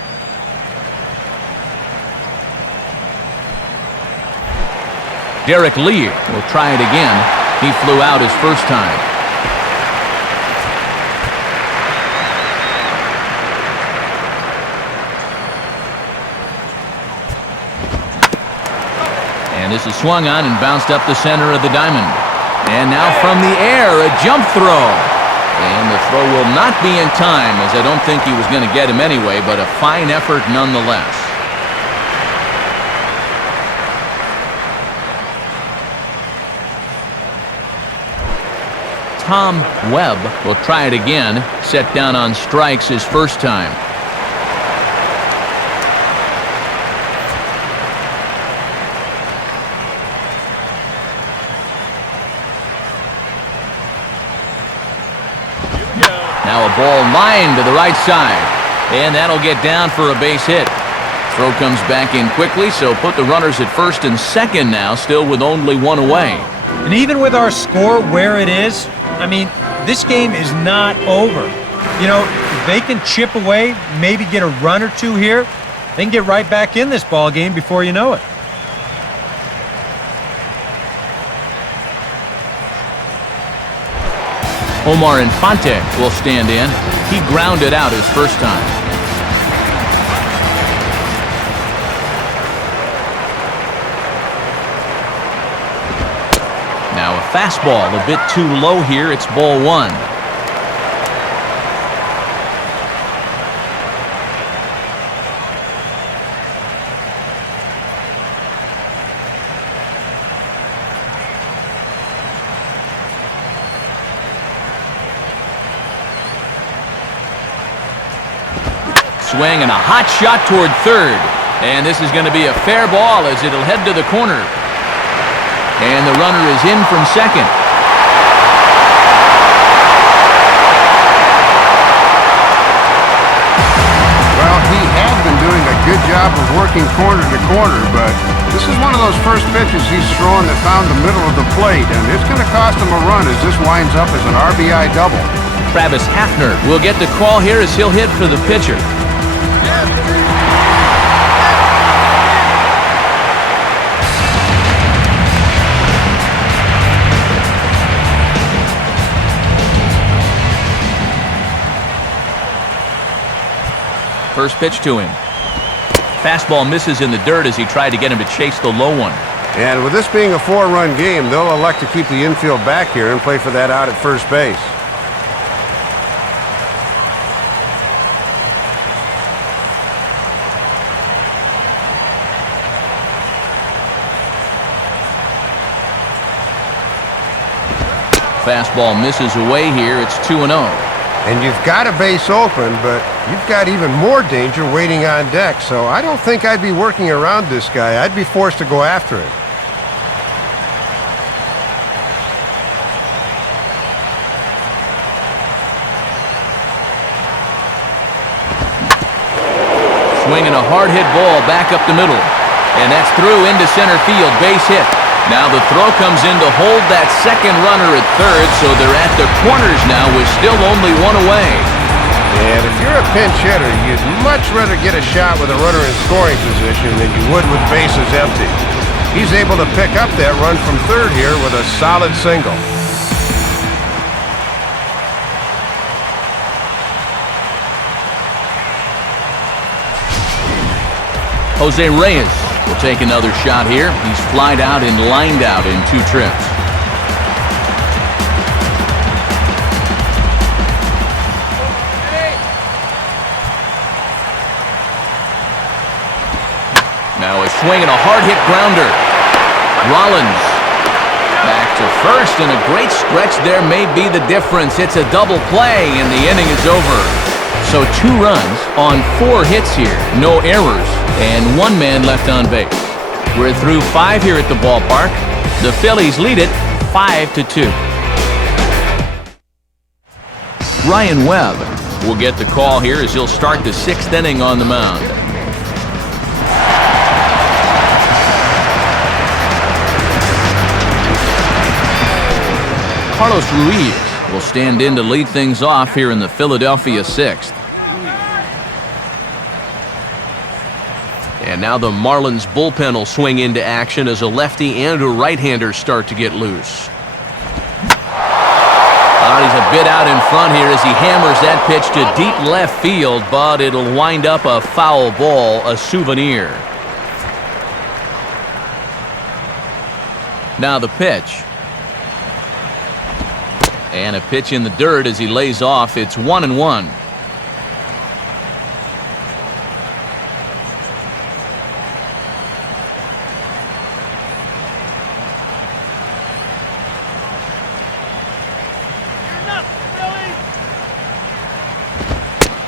Derek Lee will try it again. He flew out his first time. This is swung on and bounced up the center of the diamond. And now from the air, a jump throw. And the throw will not be in time, as I don't think he was going to get him anyway, but a fine effort nonetheless. Tom Webb will try it again, set down on strikes his first time. Now a ball lined to the right side, and that'll get down for a base hit. Throw comes back in quickly, so put the runners at first and second now, still with only one away. And even with our score where it is, I mean, this game is not over. You know, if they can chip away, maybe get a run or two here, they can get right back in this ball game before you know it. Omar Infante will stand in. He grounded out his first time. Now a fastball a bit too low here. It's ball one. Swing and a hot shot toward third. And this is going to be a fair ball as it'll head to the corner. And the runner is in from second. Well, he had been doing a good job of working corner to corner, but this is one of those first pitches he's throwing that found the middle of the plate, and it's going to cost him a run as this winds up as an RBI double. Travis Hafner will get the call here as he'll hit for the pitcher. first pitch to him. Fastball misses in the dirt as he tried to get him to chase the low one. And with this being a 4-run game, they'll elect to keep the infield back here and play for that out at first base. Fastball misses away here. It's 2-0. And you've got a base open, but you've got even more danger waiting on deck, so I don't think I'd be working around this guy. I'd be forced to go after him. Swinging a hard-hit ball back up the middle. And that's through into center field. Base hit. Now the throw comes in to hold that second runner at third, so they're at the corners now with still only one away. And if you're a pinch hitter, you'd much rather get a shot with a runner in scoring position than you would with bases empty. He's able to pick up that run from third here with a solid single. Jose Reyes will take another shot here. He's flied out and lined out in 2 trips. Now a swing and a hard-hit grounder. Rollins back to first, and a great stretch there may be the difference. It's a double play, and the inning is over. So 2 runs on 4 hits here, no errors, and 1 man left on base. We're through 5 here at the ballpark. The Phillies lead it 5-2. Ryan Webb will get the call here as he'll start the 6th inning on the mound. Carlos Ruiz will stand in to lead things off here in the Philadelphia 6th. And now the Marlins bullpen will swing into action as a lefty and a right-hander start to get loose. He's a bit out in front here as he hammers that pitch to deep left field, but it'll wind up a foul ball, a souvenir. Now the pitch. And a pitch in the dirt as he lays off. It's 1-1.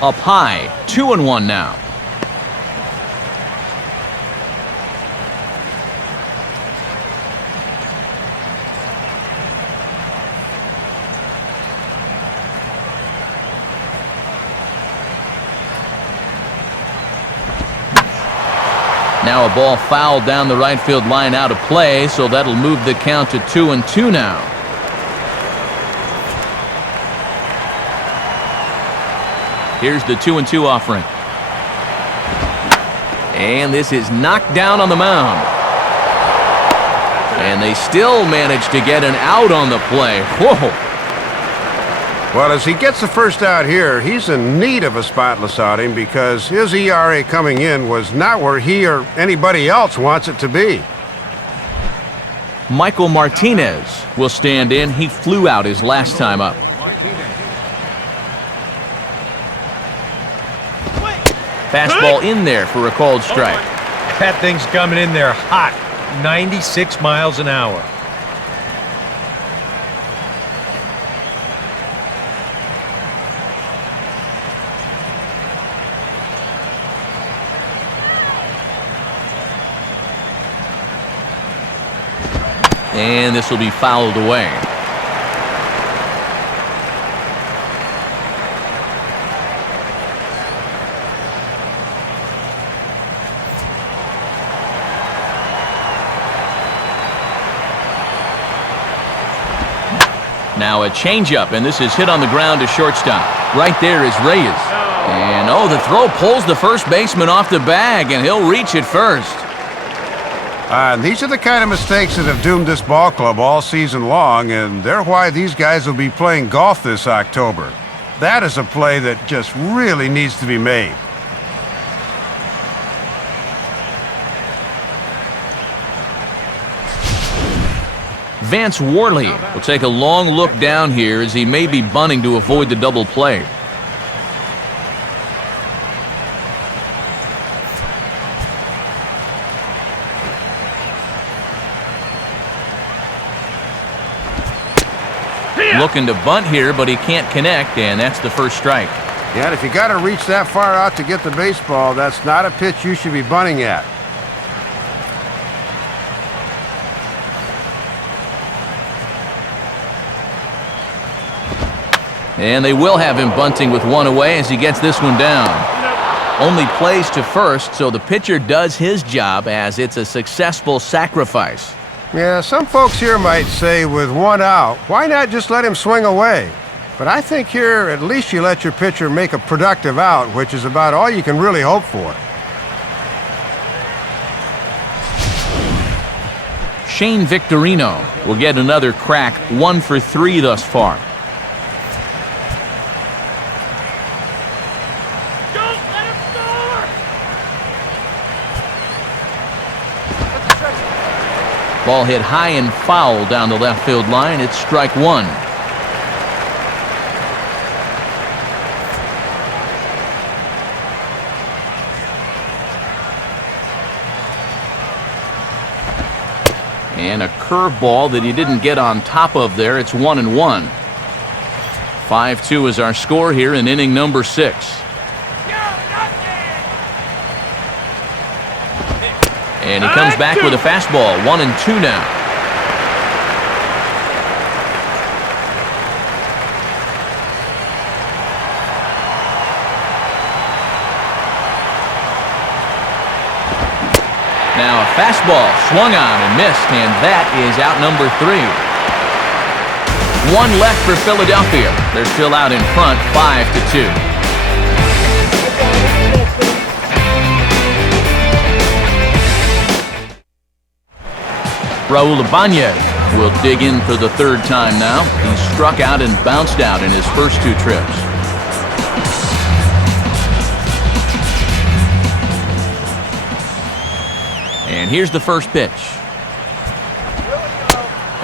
Up high, 2-1 now. Now a ball fouled down the right field line out of play, so that'll move the count to 2-2 now. Here's the 2-2 offering. And this is knocked down on the mound. And they still manage to get an out on the play. Whoa! Well, as he gets the first out here, he's in need of a spotless outing because his ERA coming in was not where he or anybody else wants it to be. Michael Martinez will stand in. He flew out his last time up. Fastball in there for a called strike. That thing's coming in there hot, 96 miles an hour. And this will be fouled away. Now a changeup, and this is hit on the ground to shortstop. Right there is Reyes. And oh, the throw pulls the first baseman off the bag, and he'll reach it first. These are the kind of mistakes that have doomed this ball club all season long, and they're why these guys will be playing golf this October. That is a play that just really needs to be made. Vance Worley will take a long look down here as he may be bunting to avoid the double play. Looking to bunt here, but he can't connect, and that's the first strike. Yeah, and if you got to reach that far out to get the baseball, that's not a pitch you should be bunting at. And they will have him bunting with one away as he gets this one down. Only plays to first, so the pitcher does his job as it's a successful sacrifice. Yeah, some folks here might say with one out, why not just let him swing away? But I think here, at least you let your pitcher make a productive out, which is about all you can really hope for. Shane Victorino will get another crack, 1 for 3 thus far. Ball hit high and foul down the left field line. It's strike 1. And a curveball that he didn't get on top of there. It's 1-1. 5-2 is our score here in inning number 6. And he comes back with a fastball, 1-2 now. Now a fastball swung on and missed, and that is out number 3. 1 left for Philadelphia. They're still out in front, 5-2. Raul Ibanez will dig in for the 3rd time now. He struck out and bounced out in his first 2 trips. And here's the first pitch.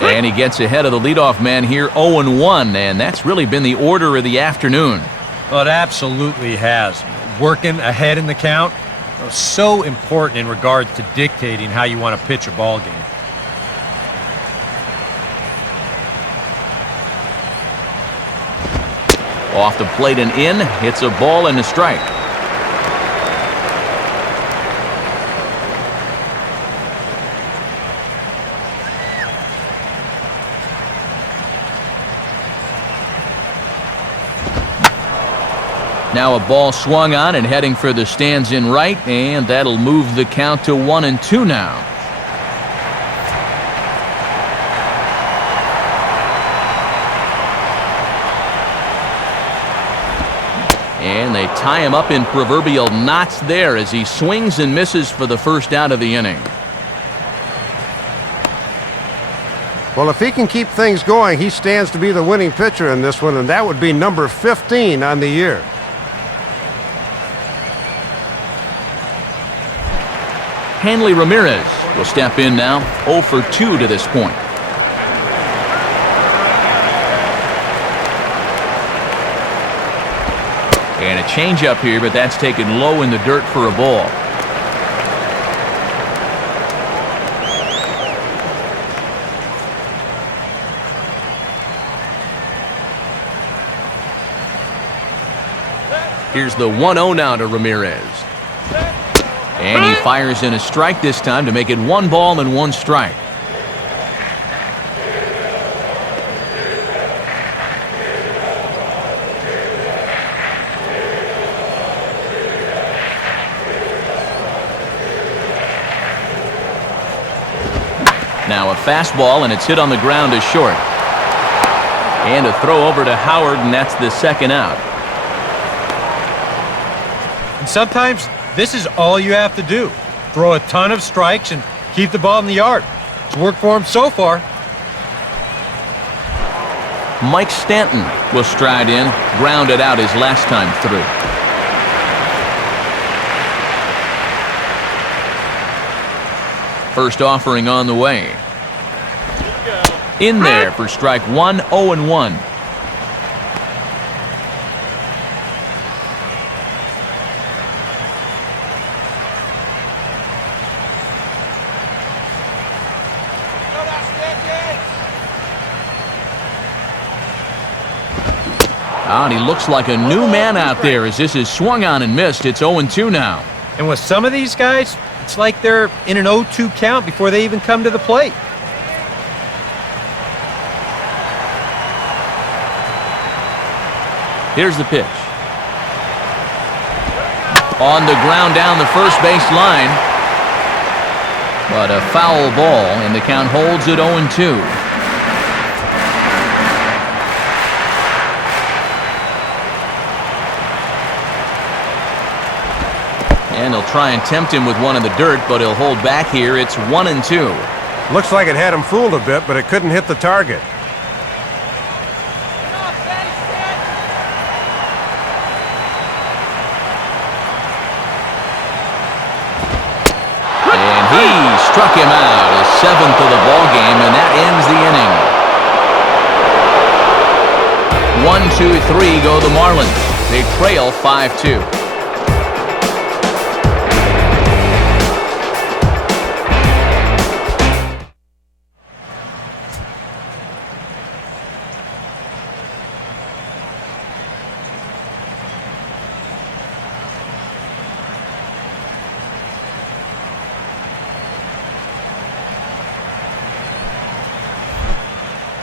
And he gets ahead of the leadoff man here, 0-1, and that's really been the order of the afternoon. Well, it absolutely has. Working ahead in the count, so important in regards to dictating how you want to pitch a ball game. Off the plate and in, it's a ball and a strike. Now a ball swung on and heading for the stands in right, and that'll move the count to 1-2 now. And they tie him up in proverbial knots there as he swings and misses for the first out of the inning. Well, if he can keep things going, he stands to be the winning pitcher in this one, and that would be number 15 on the year. Hanley Ramirez will step in now, 0 for 2 to this point. And a changeup here, but that's taken low in the dirt for a ball. Here's the 1-0 now to Ramirez. And he fires in a strike this time to make it 1 ball and 1 strike. Now a fastball, and it's hit on the ground to short. And a throw over to Howard, and that's the 2nd out. And sometimes this is all you have to do. Throw a ton of strikes and keep the ball in the yard. It's worked for him so far. Mike Stanton will stride in, grounded out his last time through. First offering on the way. In there for strike one, 0-1. And he looks like a new man out there as this is swung on and missed. It's 0-2 now. And with some of these guys, it's like they're in an 0-2 count before they even come to the plate. Here's the pitch. On the ground down the first base line. But a foul ball, and the count holds at 0-2. And he'll try and tempt him with one in the dirt, but he'll hold back here. It's 1-2. Looks like it had him fooled a bit, but it couldn't hit the target. And he struck him out, his 7th of the ball game, and that ends the inning. 1-2-3 go the Marlins. They trail 5-2.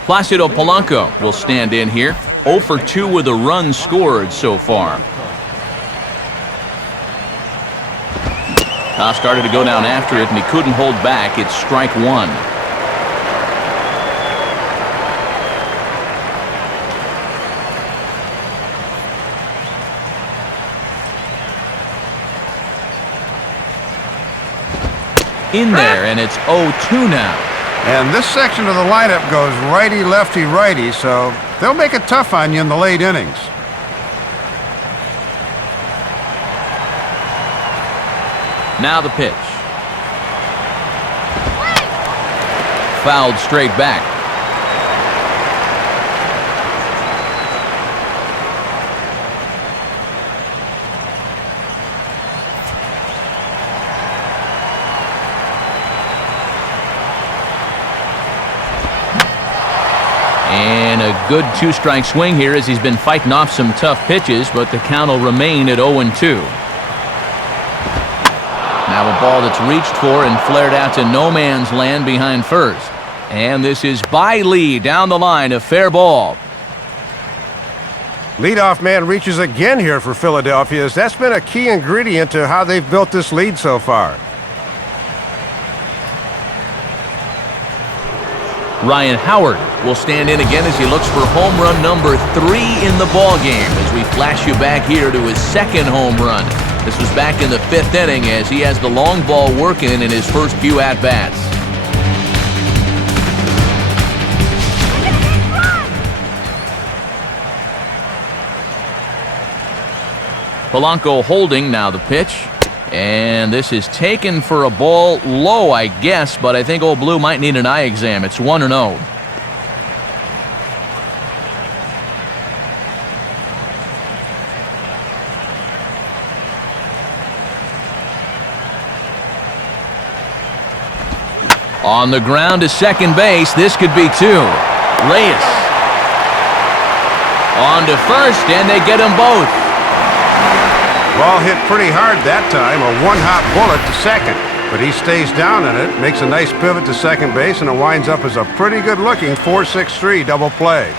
Placido Polanco will stand in here. 0 for 2 with a run scored so far. Started to go down after it, and he couldn't hold back. It's strike one. In there, and it's 0-2 now. And this section of the lineup goes righty, lefty, righty, so they'll make it tough on you in the late innings. Now the pitch. Fouled straight back. And a good two-strike swing here as he's been fighting off some tough pitches, but the count will remain at 0-2. Now a ball that's reached for and flared out to no man's land behind first. And this is by Lee down the line, a fair ball. Leadoff man reaches again here for Philadelphia, as that's been a key ingredient to how they've built this lead so far. Ryan Howard will stand in again as he looks for home run number 3 in the ballgame as we flash you back here to his second home run. This was back in the 5th inning as he has the long ball working in his first few at-bats. Polanco holding now the pitch. And this is taken for a ball low, I guess, but I think Old Blue might need an eye exam. It's 1-0. On the ground to second base. This could be 2. Reyes on to first, and they get them both. Ball hit pretty hard that time, a one-hop bullet to second. But he stays down in it, makes a nice pivot to second base, and it winds up as a pretty good-looking 4-6-3 double play.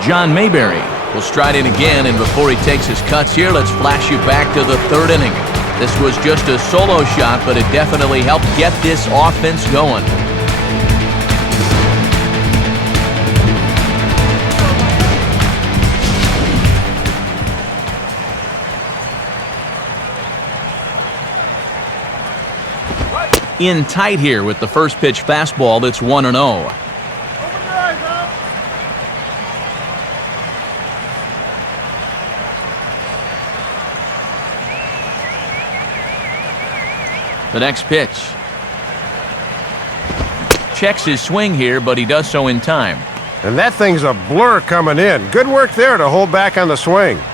John Mayberry will stride in again, and before he takes his cuts here, let's flash you back to the 3rd inning. This was just a solo shot, but it definitely helped get this offense going. In tight here with the first pitch fastball that's 1-0. The next pitch. Checks his swing here, but he does so in time. And that thing's a blur coming in. Good work there to hold back on the swing. You're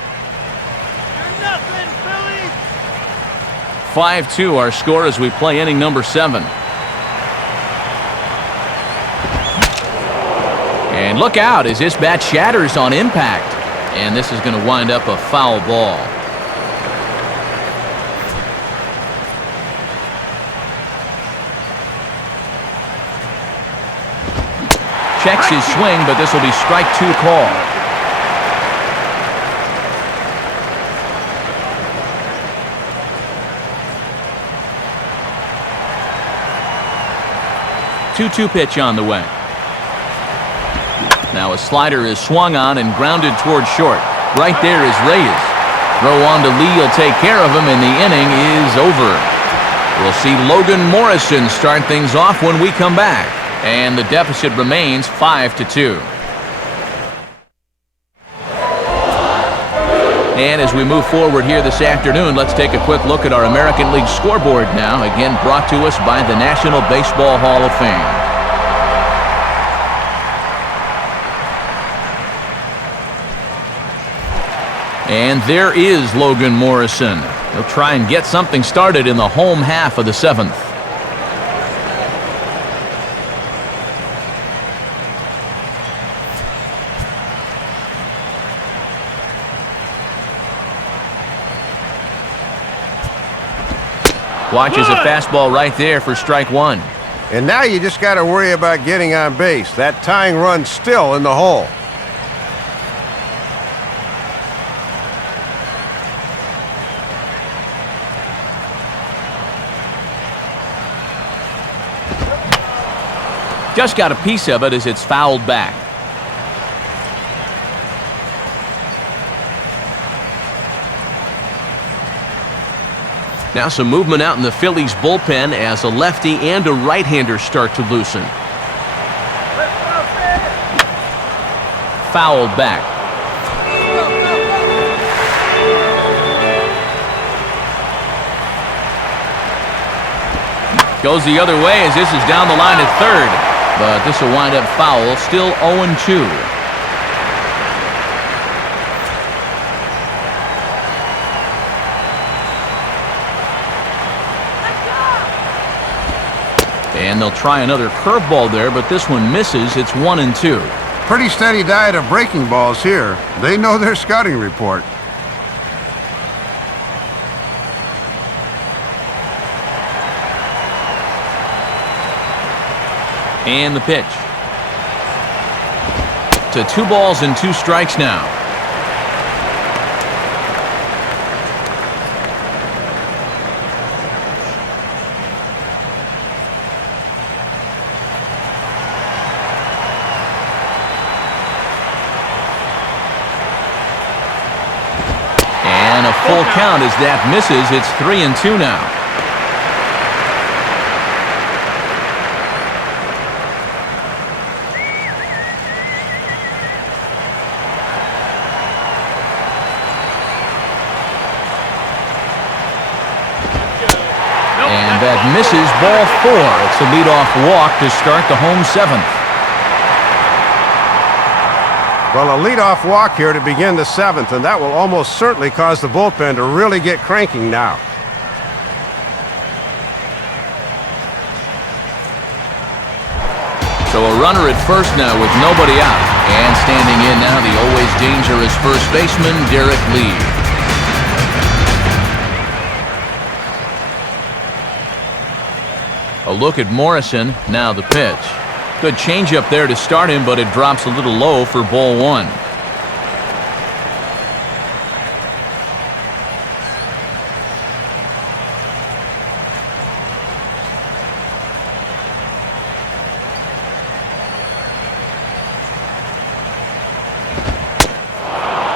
nothing, Billy! 5-2 our score as we play inning number 7. And look out as this bat shatters on impact. And this is going to wind up a foul ball. Checks his swing, but this will be strike 2 call. Two-two pitch on the way. Now a slider is swung on and grounded towards short. Right there is Reyes. Throw on to Lee will take care of him, and the inning is over. We'll see Logan Morrison start things off when we come back. And the deficit remains 5-2. And as we move forward here this afternoon, let's take a quick look at our American League scoreboard now, again brought to us by the National Baseball Hall of Fame. And there is Logan Morrison. He'll try and get something started in the home half of the 7th. Watches a fastball right there for strike 1. And now you just got to worry about getting on base. That tying run's still in the hole. Just got a piece of it as it's fouled back. Now some movement out in the Phillies bullpen as a lefty and a right-hander start to loosen. Fouled back. Goes the other way as this is down the line at third. But this will wind up foul, still 0-2. And they'll try another curveball there, but this one misses. It's 1-2. Pretty steady diet of breaking balls here. They know their scouting report. And the pitch. To 2 balls and 2 strikes now. And a full count as that misses. It's 3-2 now. And that misses, ball 4. It's a leadoff walk to start the home 7th. Well, a leadoff walk here to begin the 7th, and that will almost certainly cause the bullpen to really get cranking now. So a runner at first now with nobody out. And standing in now, the always dangerous first baseman, Derek Lee. A look at Morrison, now the pitch. Good changeup there to start him, but it drops a little low for ball 1.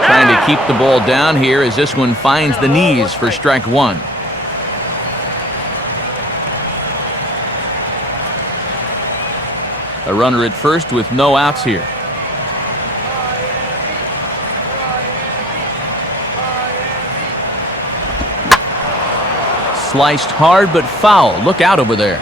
Trying to keep the ball down here as this one finds the knees for strike 1. A runner at first with no outs here. Sliced hard but foul. Look out over there.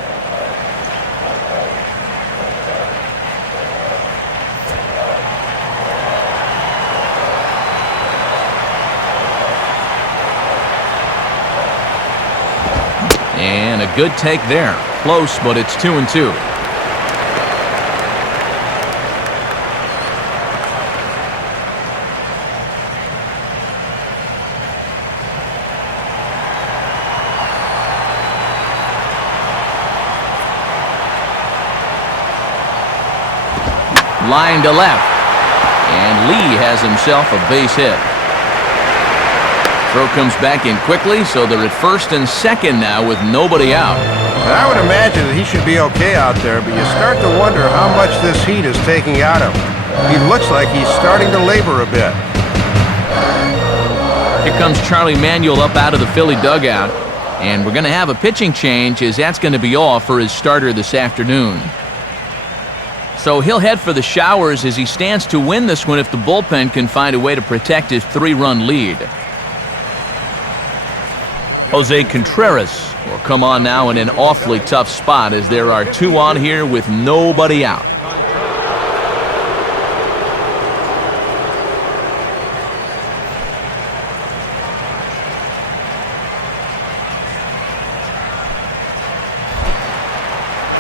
And a good take there. Close, but it's 2-2. Line to left. And Lee has himself a base hit. Throw comes back in quickly, so they're at first and second now with nobody out. And I would imagine that he should be okay out there, but you start to wonder how much this heat is taking out of him. He looks like he's starting to labor a bit. Here comes Charlie Manuel up out of the Philly dugout, and we're going to have a pitching change as that's going to be all for his starter this afternoon. So he'll head for the showers as he stands to win this one if the bullpen can find a way to protect his 3-run lead. Jose Contreras will come on now in an awfully tough spot as there are 2 on here with nobody out.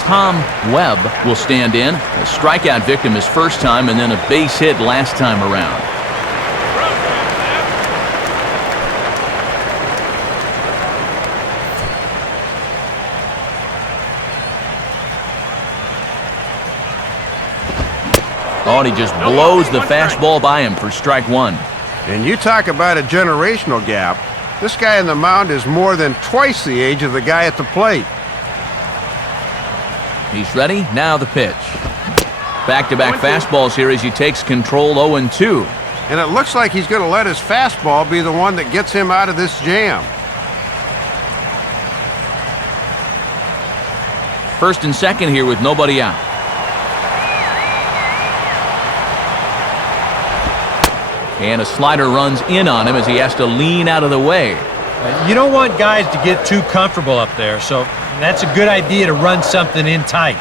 Tom Webb will stand in. A strikeout victim his first time and then a base hit last time around. Oh, and he just blows the fastball by him for strike 1. And you talk about a generational gap. This guy on the mound is more than twice the age of the guy at the plate. He's ready. Now the pitch. Back-to-back fastballs here as he takes control 0-2. And it looks like he's going to let his fastball be the one that gets him out of this jam. First and second here with nobody out. And a slider runs in on him as he has to lean out of the way. You don't want guys to get too comfortable up there, so that's a good idea to run something in tight.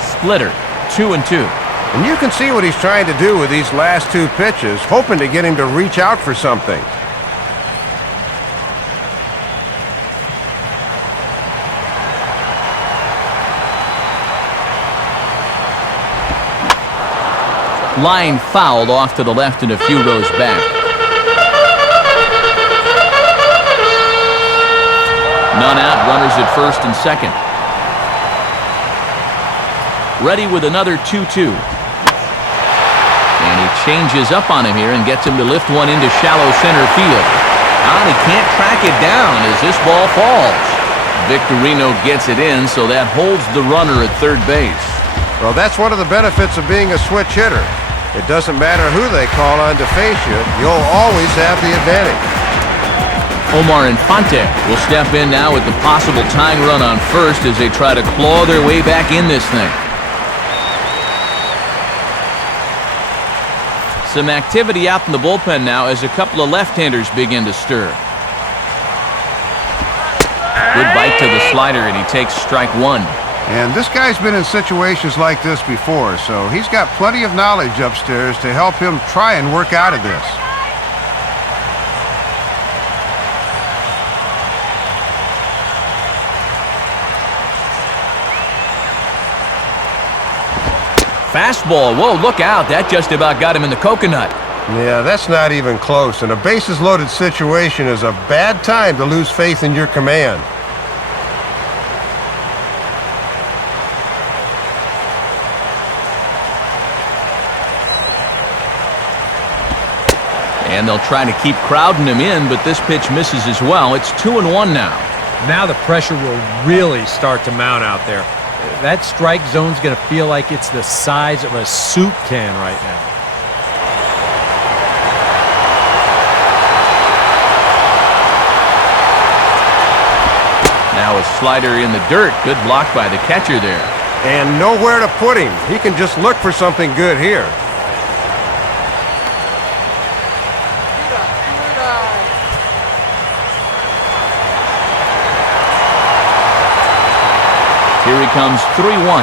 Splitter, 2-2. And you can see what he's trying to do with these last 2 pitches, hoping to get him to reach out for something. Line fouled off to the left and a few rows back. None out, runners at first and second. Ready with another 2-2. And he changes up on him here and gets him to lift one into shallow center field. And he can't track it down as this ball falls. Victorino gets it in, so that holds the runner at third base. Well, that's one of the benefits of being a switch hitter. It doesn't matter who they call on to face you, you'll always have the advantage. Omar Infante will step in now with the possible tying run on first as they try to claw their way back in this thing. Some activity out in the bullpen now as a couple of left-handers begin to stir. Good bite to the slider, and he takes strike 1. And this guy's been in situations like this before, so he's got plenty of knowledge upstairs to help him try and work out of this. Fastball. Whoa, look out. That just about got him in the coconut. Yeah, that's not even close, and a bases-loaded situation is a bad time to lose faith in your command. And they'll try to keep crowding him in, but this pitch misses as well. It's 2-1 now. Now the pressure will really start to mount out there. That strike zone's going to feel like it's the size of a soup can right now. Now a slider in the dirt. Good block by the catcher there. and nowhere to put him. He can just look for something good here. Here he comes, 3-1.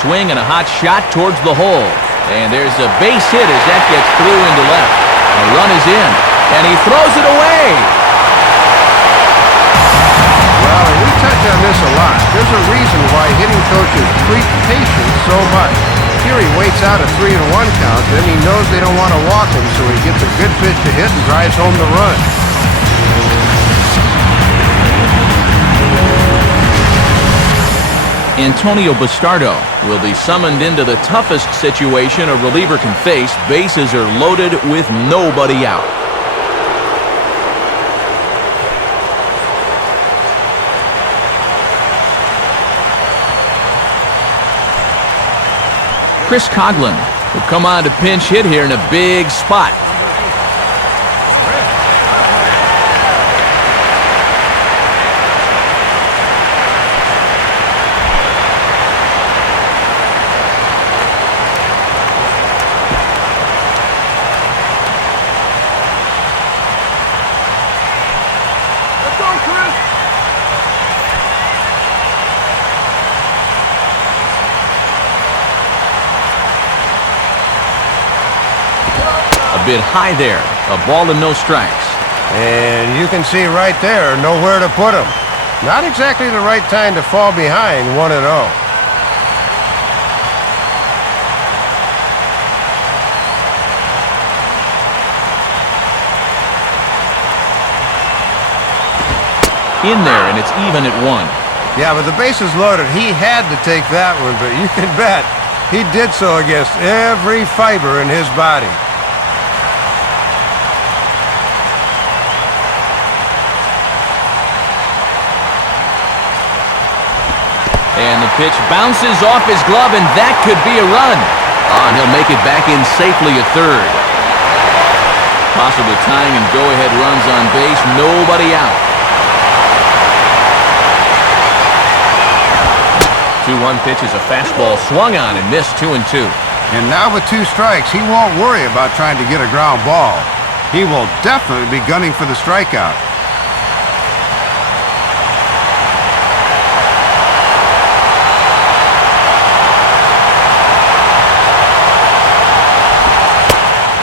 Swing and a hot shot towards the hole. And there's a base hit as that gets through into left. A run is in, and he throws it away. Well, and we touch on this a lot. There's a reason why hitting coaches treat patience so much. Here he waits out a 3-1 count, then he knows they don't want to walk him, so he gets a good pitch to hit and drives home the run. Antonio Bastardo will be summoned into the toughest situation a reliever can face. Bases are loaded with nobody out. Chris Coughlin will come on to pinch hit here in a big spot. Bit high there, a ball and no strikes. And you can see right there, nowhere to put him. Not exactly the right time to fall behind 1-0. In there, and it's even at 1. Yeah, with the bases loaded, he had to take that one, but you can bet he did so against every fiber in his body. And the pitch bounces off his glove, and that could be a run. And he'll make it back in safely at third. Possible tying and go-ahead runs on base, nobody out. 2-1 pitch is a fastball swung on and missed 2-2. And now with 2 strikes, he won't worry about trying to get a ground ball. He will definitely be gunning for the strikeout.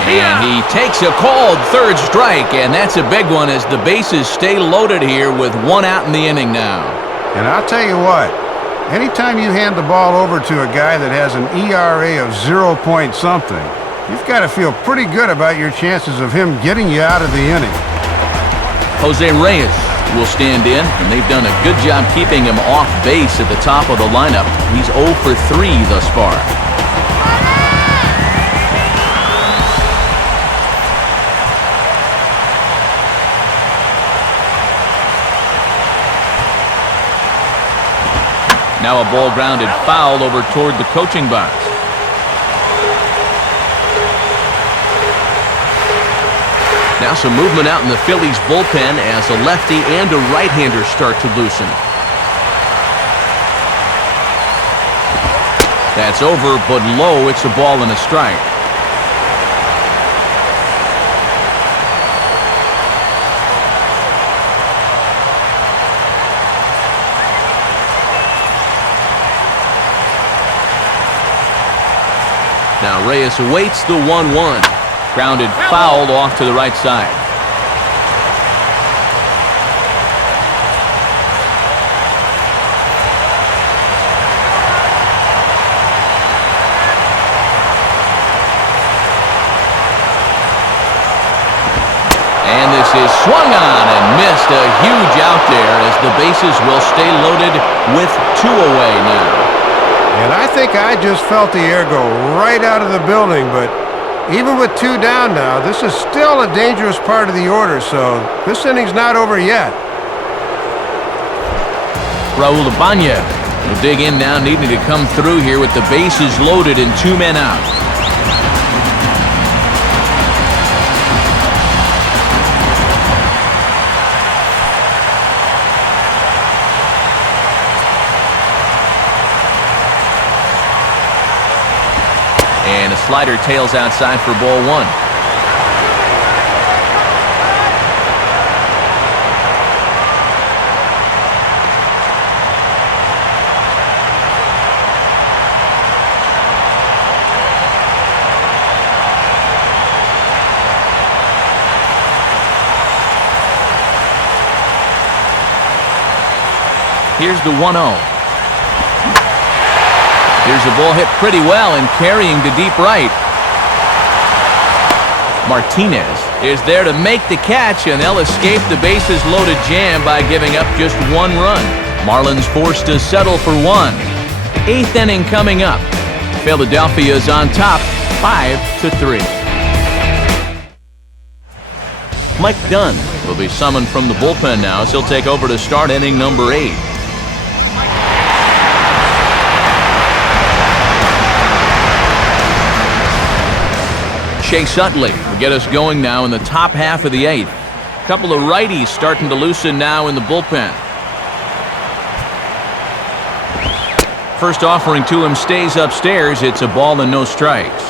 And he takes a called third strike, and that's a big one as the bases stay loaded here with 1 out in the inning now. And I'll tell you what, anytime you hand the ball over to a guy that has an ERA of 0 point something, you've got to feel pretty good about your chances of him getting you out of the inning. Jose Reyes will stand in, and they've done a good job keeping him off base at the top of the lineup. He's 0 for 3 thus far. Now a ball grounded foul over toward the coaching box. Now some movement out in the Phillies bullpen as a lefty and a right-hander start to loosen. That's over, but low. It's a ball and a strike. Now Reyes awaits the 1-1. Grounded fouled off to the right side. And this is swung on and missed. A huge out there as the bases will stay loaded with 2 away now. And I think I just felt the air go right out of the building, but even with 2 down now, this is still a dangerous part of the order, so this inning's not over yet. Raul Ibanez will dig in now, needing to come through here with the bases loaded and 2 men out. slider tails outside for ball one. Here's the 1-0. Here's a ball hit pretty well and carrying to deep right. Martinez is there to make the catch, and they'll escape the bases-loaded jam by giving up just one run. Marlins forced to settle for one. 8th inning coming up. Philadelphia's on top, 5-3. Mike Dunn will be summoned from the bullpen now as he'll take over to start inning number 8. Chase Utley will get us going now in the top half of the 8th. A couple of righties starting to loosen now in the bullpen. First offering to him stays upstairs. It's a ball and no strikes.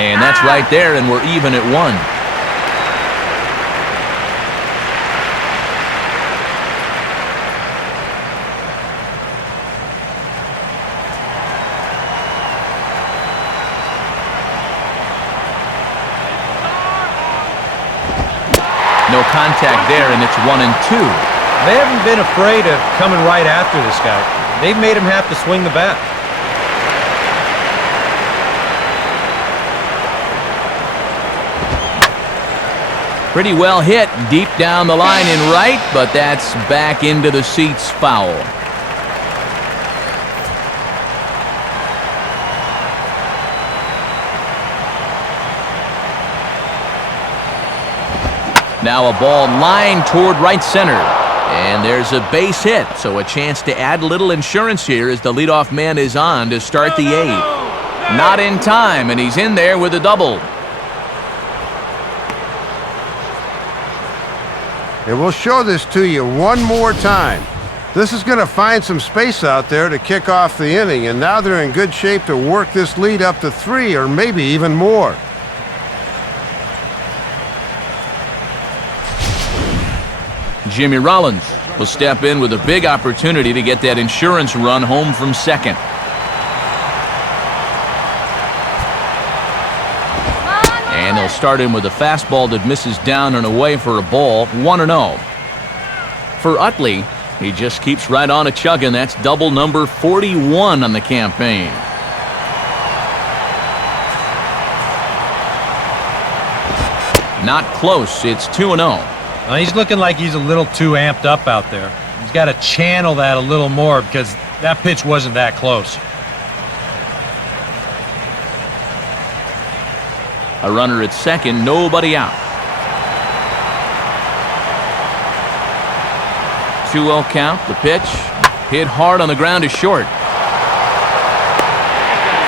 And that's right there, and we're even at 1. No contact there, and it's 1-2. They haven't been afraid of coming right after this guy. They've made him have to swing the bat. Pretty well hit deep down the line in right, but that's back into the seats foul. Now a ball lined toward right center. And there's a base hit, so a chance to add a little insurance here as the leadoff man is on to start the 8th. Not in time, and he's in there with a double. And we'll show this to you one more time. This is going to find some space out there to kick off the inning, and now they're in good shape to work this lead up to 3 or maybe even more. Jimmy Rollins will step in with a big opportunity to get that insurance run home from second. And they'll start him with a fastball that misses down and away for a ball, 1-0. For Utley, he just keeps right on a chugging. That's double number 41 on the campaign. Not close. It's 2-0. Well, he's looking like he's a little too amped up out there. He's got to channel that a little more because that pitch wasn't that close. A runner at second, nobody out. 2-0 count, the pitch. Hit hard on the ground is short.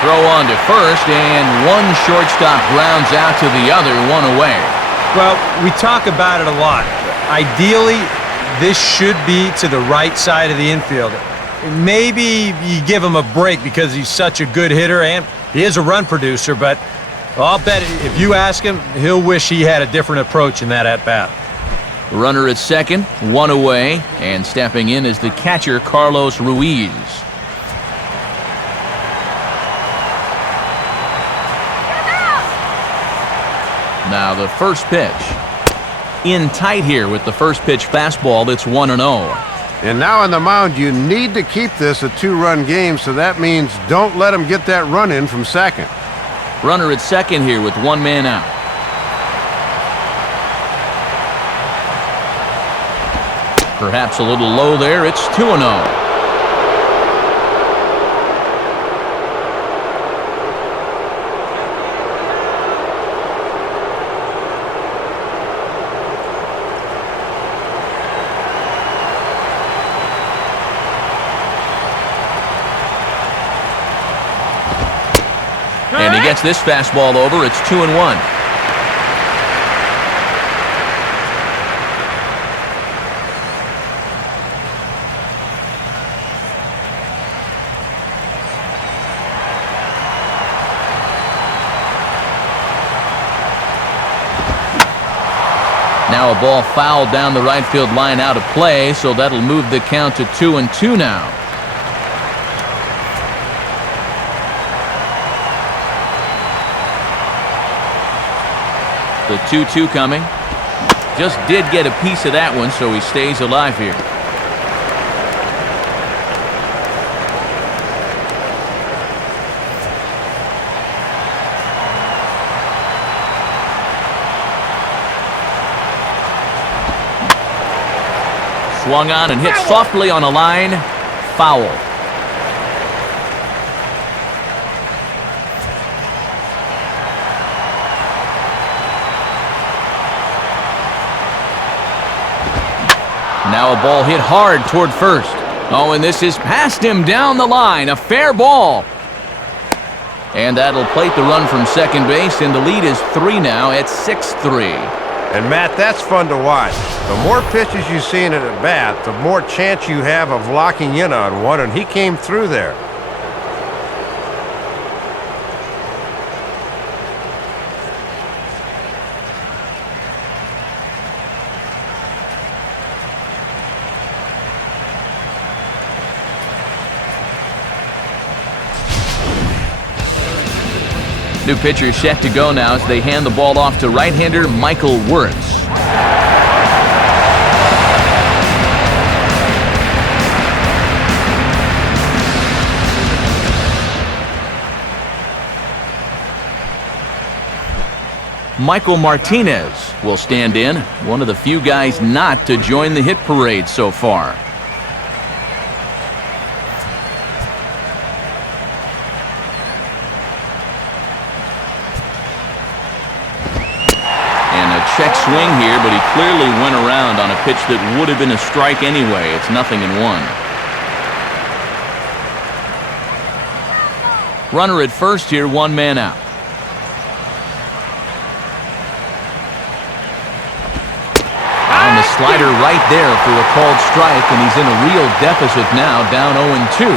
Throw on to first, and one shortstop grounds out to the other, one away. Well, we talk about it a lot. Ideally, this should be to the right side of the infield. Maybe you give him a break because he's such a good hitter, and he is a run producer, but I'll bet if you ask him, he'll wish he had a different approach in that at-bat. Runner at second, one away, and stepping in is the catcher, Carlos Ruiz. Now the first pitch. In tight here with the first pitch fastball, it's 1-0. And now on the mound, you need to keep this a 2-run game, so that means don't let him get that run in from second. Runner at second here with one man out. Perhaps a little low there. It's 2-0. Gets this fastball over. It's 2-1. Now a ball fouled down the right field line out of play, so that'll move the count to 2-2 now. The 2-2 coming. Just did get a piece of that one, so he stays alive here. Swung on and hit softly on a line. Foul. Now a ball hit hard toward first. Oh, and this is past him down the line. A fair ball. And that'll plate the run from second base, and the lead is 3 now at 6-3. And, Matt, that's fun to watch. The more pitches you see in it at bat, the more chance you have of locking in on one, and he came through there. New pitcher set to go now as they hand the ball off to right-hander Michael Wirtz. Michael Martinez will stand in, one of the few guys not to join the hit parade so far. Check swing here, but he clearly went around on a pitch that would have been a strike anyway. It's 0-1. Runner at first here, 1 man out. And the slider right there for a called strike, and he's in a real deficit now, down 0-2.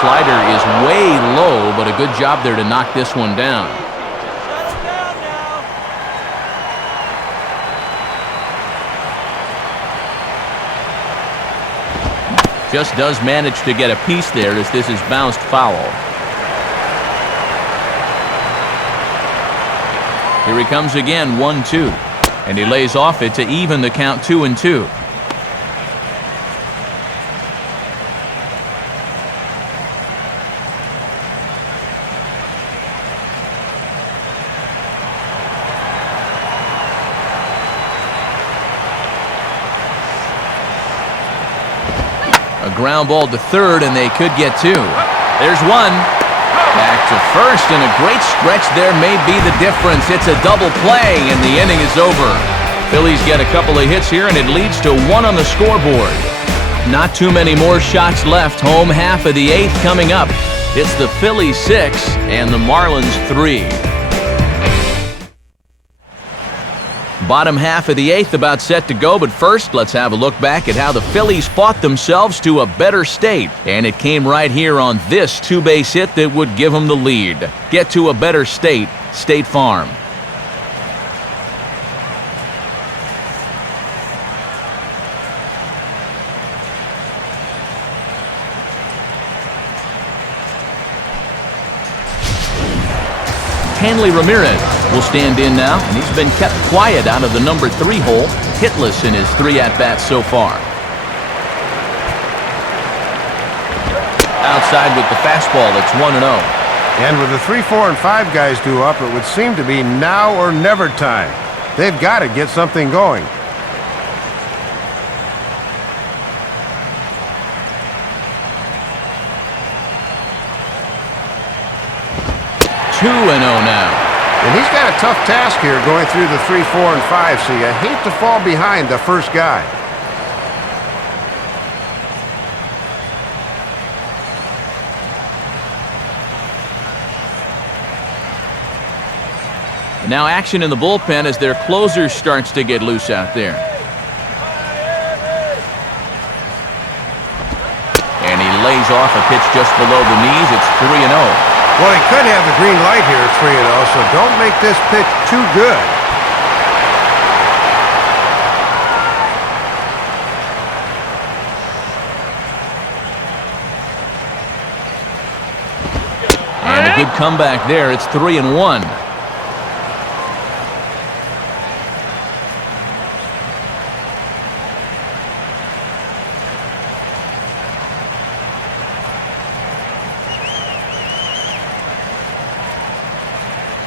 Slider is way low, but a good job there to knock this one down. Settle down now. Just does manage to get a piece there as this is bounced foul. Here he comes again, 1-2. And he lays off it to even the count 2-2. A ground ball to third, and they could get 2. There's 1. Back to first, and a great stretch there may be the difference. It's a double play, and the inning is over. Phillies get a couple of hits here, and it leads to 1 on the scoreboard. Not too many more shots left. Home half of the 8th coming up. It's the Phillies 6 and the Marlins 3. Bottom half of the 8th about set to go, but first let's have a look back at how the Phillies fought themselves to a better state, and it came right here on this 2-base hit that would give them the lead. Get to a better state, State Farm. Hanley Ramirez will stand in now, and he's been kept quiet out of the number 3 hole, hitless in his 3 at-bats so far. Outside with the fastball, it's 1-0. And with the 3, 4, and 5 guys due up, it would seem to be now or never time. They've got to get something going. 2-0 now. In And he's got a tough task here going through the 3, 4, and 5, so you hate to fall behind the first guy. And now action in the bullpen as their closer starts to get loose out there. And he lays off a pitch just below the knees. It's 3-0. Well, he could have the green light here at 3-0, so don't make this pitch too good. And a good comeback there. It's 3-1.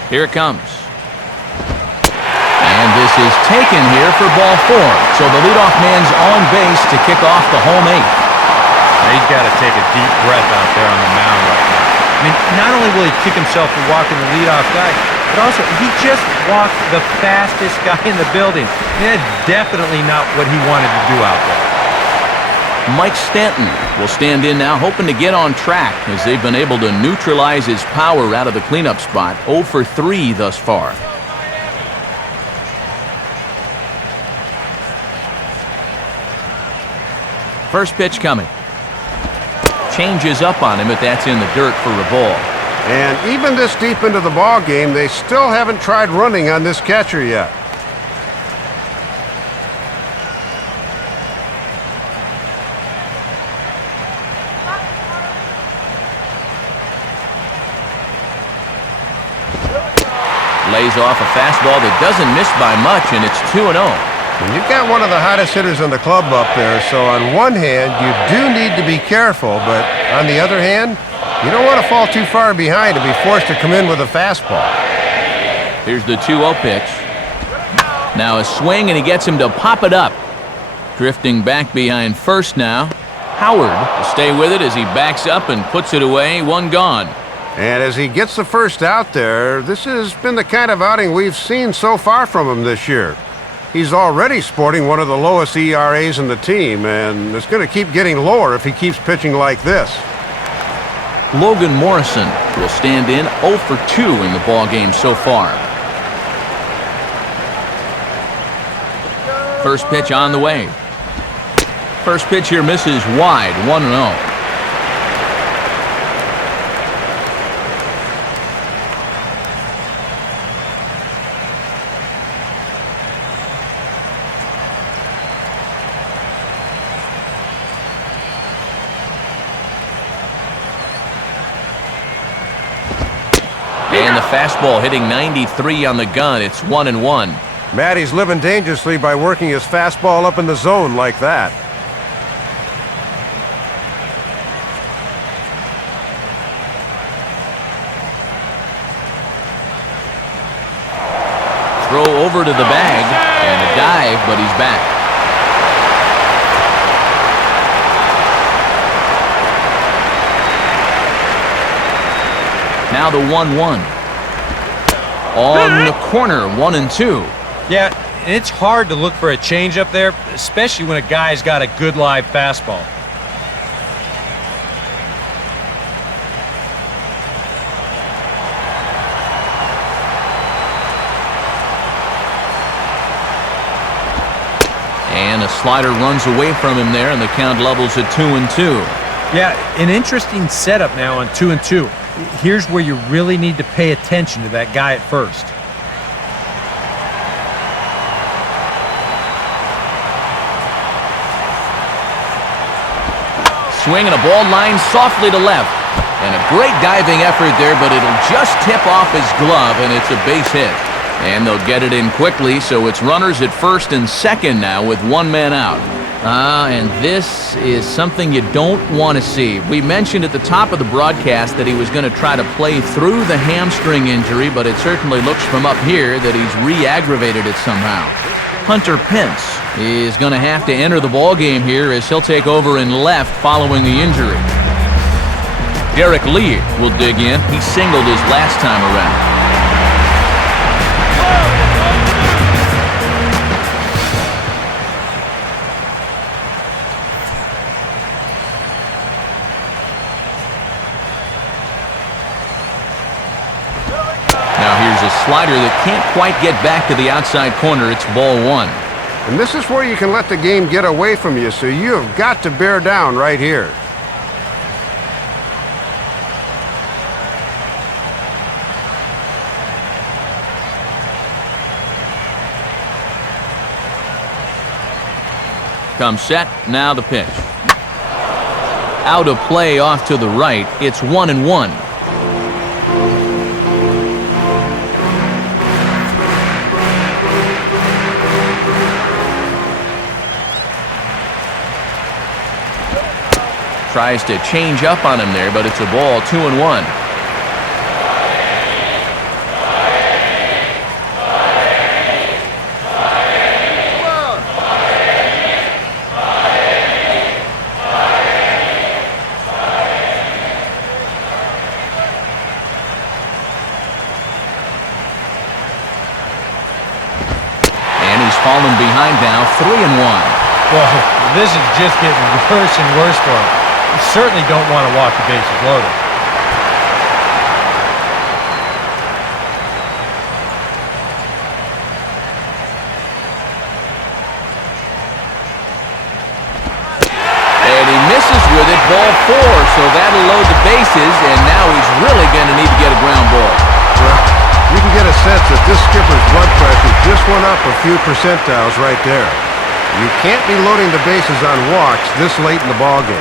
Here it comes. And this is taken here for ball 4. So the leadoff man's on base to kick off the home 8th. Now he's got to take a deep breath out there on the mound right now. I mean, not only will he kick himself for walking the leadoff guy, but also he just walked the fastest guy in the building. That's definitely not what he wanted to do out there. Mike Stanton will stand in now, hoping to get on track as they've been able to neutralize his power out of the cleanup spot. 0 for 3 thus far. First pitch coming. Changes up on him, but that's in the dirt for a ball. And even this deep into the ball game, they still haven't tried running on this catcher yet. Lays off a fastball that doesn't miss by much, and it's 2-0. And you've got one of the hottest hitters in the club up there, so on one hand, you do need to be careful, but on the other hand, you don't want to fall too far behind and be forced to come in with a fastball. Here's the 2-0 pitch. Now a swing, and he gets him to pop it up. Drifting back behind first now. Howard will stay with it as he backs up and puts it away. One gone. And as he gets the first out there, this has been the kind of outing we've seen so far from him this year. He's already sporting one of the lowest ERAs in the team, and it's going to keep getting lower if he keeps pitching like this. Logan Morrison will stand in 0 for 2 in the ballgame so far. First pitch on the way. First pitch here misses wide, 1-0. And the fastball hitting 93 on the gun. It's 1-1. Matty's living dangerously by working his fastball up in the zone like that. Throw over to the bag and a dive, but he's back. Now the 1-1. On the corner, 1-2. Yeah, and it's hard to look for a changeup there, especially when a guy's got a good live fastball. And a slider runs away from him there, and the count levels at 2-2. Yeah, an interesting setup now on 2-2. Here's where you really need to pay attention to that guy at first. Swing and a ball line softly to left. And a great diving effort there, but it'll just tip off his glove, and it's a base hit. And they'll get it in quickly, so it's runners at first and second now with one man out. And this is something you don't want to see. We mentioned at the top of the broadcast that he was going to try to play through the hamstring injury, but it certainly looks from up here that he's re-aggravated it somehow. Hunter Pence is going to have to enter the ballgame here as he'll take over in left following the injury. Derek Lee will dig in. He singled his last time around. a slider that can't quite get back to the outside corner. It's ball one. And this is where you can let the game get away from you, so you have got to bear down right here. Comes set, now the pitch. Out of play off to the right, it's 1-1. Tries to change up on him there, but it's a ball, 2-1. Falling behind now, 3-1. Well, this is just getting worse and worse for him. You certainly don't want to walk the bases loaded. And he misses with it, ball 4, so that'll load the bases, and now he's really going to need to get a ground ball. Well, you can get a sense that this skipper's blood pressure just went up a few percentiles right there. You can't be loading the bases on walks this late in the ballgame.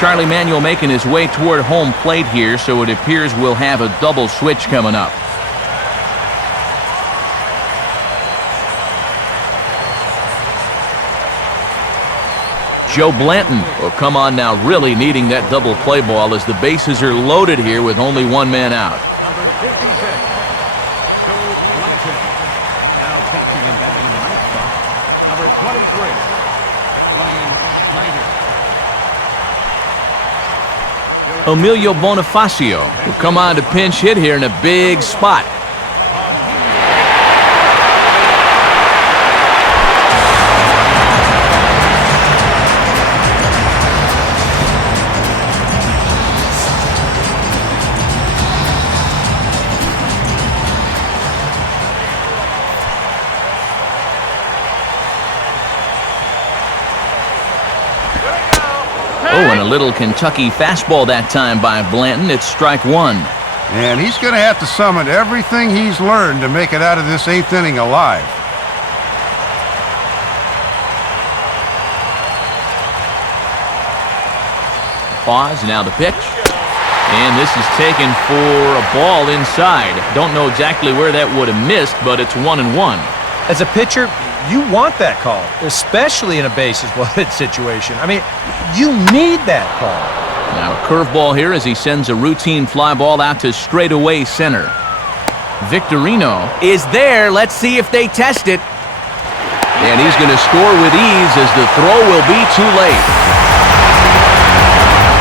Charlie Manuel making his way toward home plate here, so it appears we'll have a double switch coming up. Joe Blanton will come on now, really needing that double play ball as the bases are loaded here with only one man out. Number 56, Joe Blanton. Now catching and batting in the ninth spot. Number 23, Ryan Schneider. Emilio Bonifacio will come on to pinch hit here in a big spot. Oh, and a little Kentucky fastball that time by Blanton. It's strike one. And he's going to have to summon everything he's learned to make it out of this 8th inning alive. Pause, now the pitch. And this is taken for a ball inside. Don't know exactly where that would have missed, but it's 1-1. As a pitcher, you want that call, especially in a bases-loaded situation. I mean, you need that call. Now a curveball here as he sends a routine fly ball out to straightaway center. Victorino is there. Let's see if they test it. And he's going to score with ease as the throw will be too late.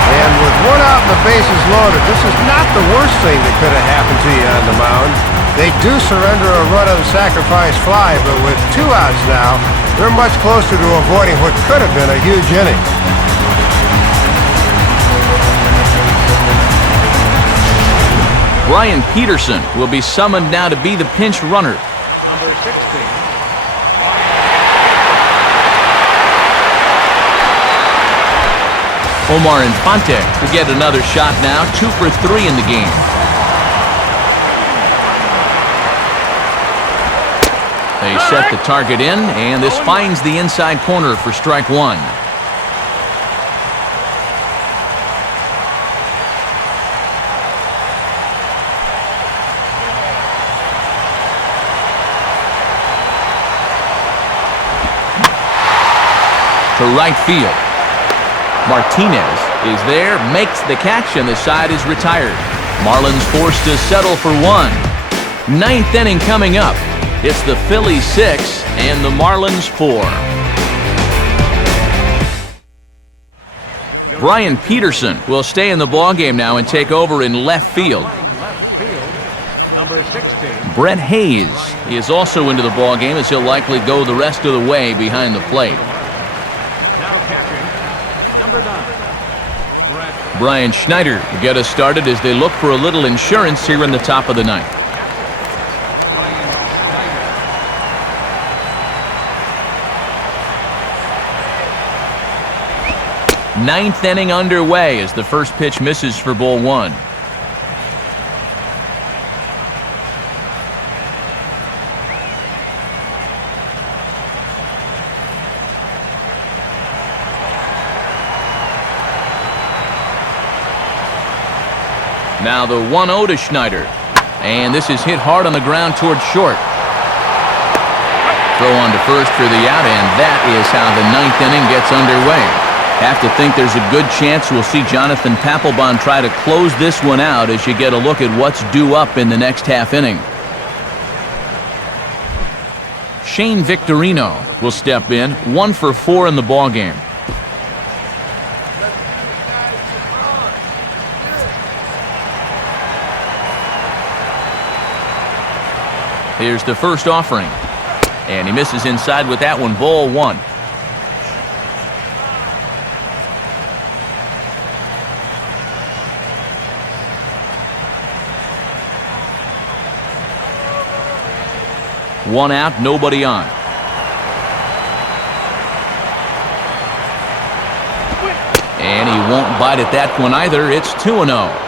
And with one out and the bases loaded, this is not the worst thing that could have happened to you on the mound. They do surrender a run on the sacrifice fly, but with 2 outs now, they're much closer to avoiding what could have been a huge inning. Brian Peterson will be summoned now to be the pinch runner. Number 16. Omar Infante will get another shot now, 2 for 3 in the game. They set the target in, and this finds the inside corner for strike one. To right field. Martinez is there, makes the catch, and the side is retired. Marlins forced to settle for 1. 9th inning coming up. It's the Phillies 6 and the Marlins 4. Brian Peterson will stay in the ballgame now and take over in left field. Number 16. Brett Hayes is also into the ballgame as he'll likely go the rest of the way behind the plate. Now catching, number 9. Brian Schneider will get us started as they look for a little insurance here in the top of the ninth. Ninth inning underway as the first pitch misses for ball one. Now the 1-0 to Schneider. And this is hit hard on the ground towards short. Throw on to first for the out, and that is how the ninth inning gets underway. Have to think there's a good chance we'll see Jonathan Papelbon try to close this one out as you get a look at what's due up in the next half inning. Shane Victorino will step in, 1 for 4 in the ballgame. Here's the first offering. And he misses inside with that one, ball one. One out, nobody on. And he won't bite at that one either. It's 2-0.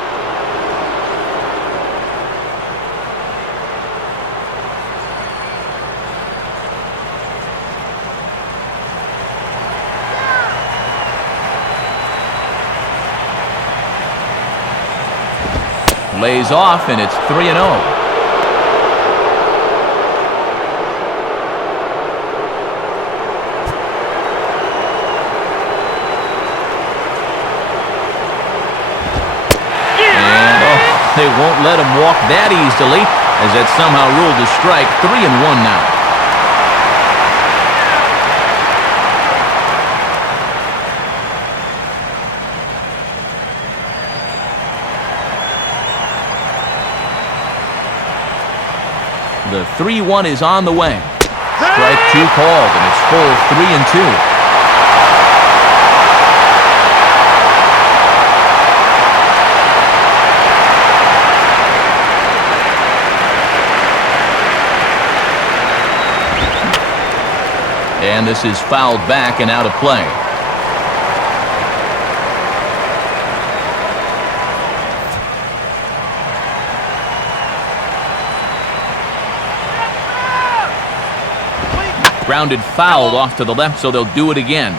Lays off, and it's 3-0. They won't let him walk that easily, as that's somehow ruled a strike. 3-1 now. The 3-1 is on the way. Strike 2 called, and it's full 3-2. And this is fouled back and out of play. Grounded foul off to the left, so they'll do it again.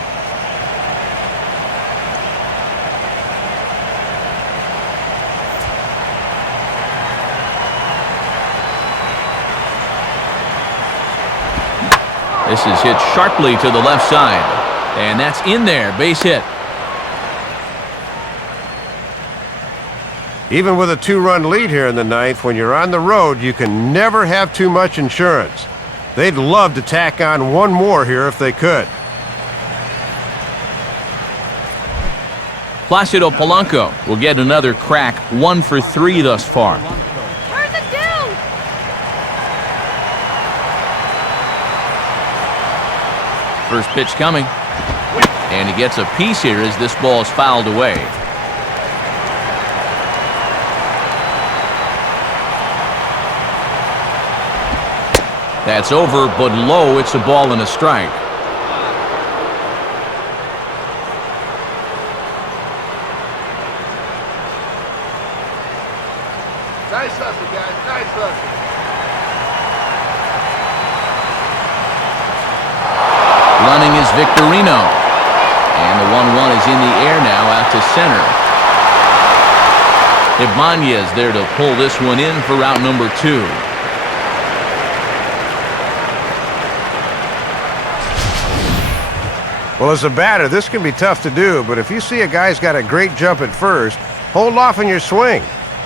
This is hit sharply to the left side. And that's in there, base hit. Even with a 2-run lead here in the ninth, when you're on the road, you can never have too much insurance. They'd love to tack on one more here if they could. Placido Polanco will get another crack, 1 for 3 thus far. Where's the dude? First pitch coming. And he gets a piece here as this ball is fouled away. That's over, but low. It's a ball and a strike. Nice hustle, guys. Nice hustle. Running is Victorino. And the 1-1 is in the air now out to center. Ibanez there to pull this one in for out number 2. Well, as a batter, this can be tough to do, but if you see a guy's got a great jump at first, hold off on your swing.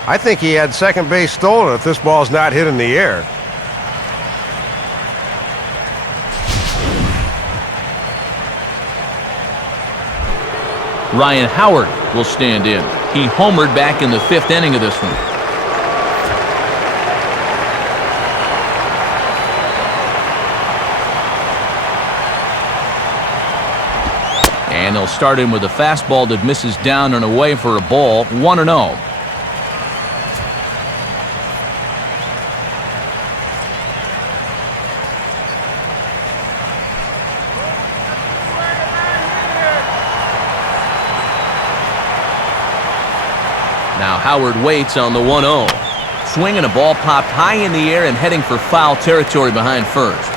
I think he had second base stolen if this ball's not hit in the air. Ryan Howard will stand in. He homered back in the 5th inning of this one. And they'll start him with a fastball that misses down and away for a ball, 1-0. Now Howard waits on the 1-0. Swinging, a ball popped high in the air and heading for foul territory behind first.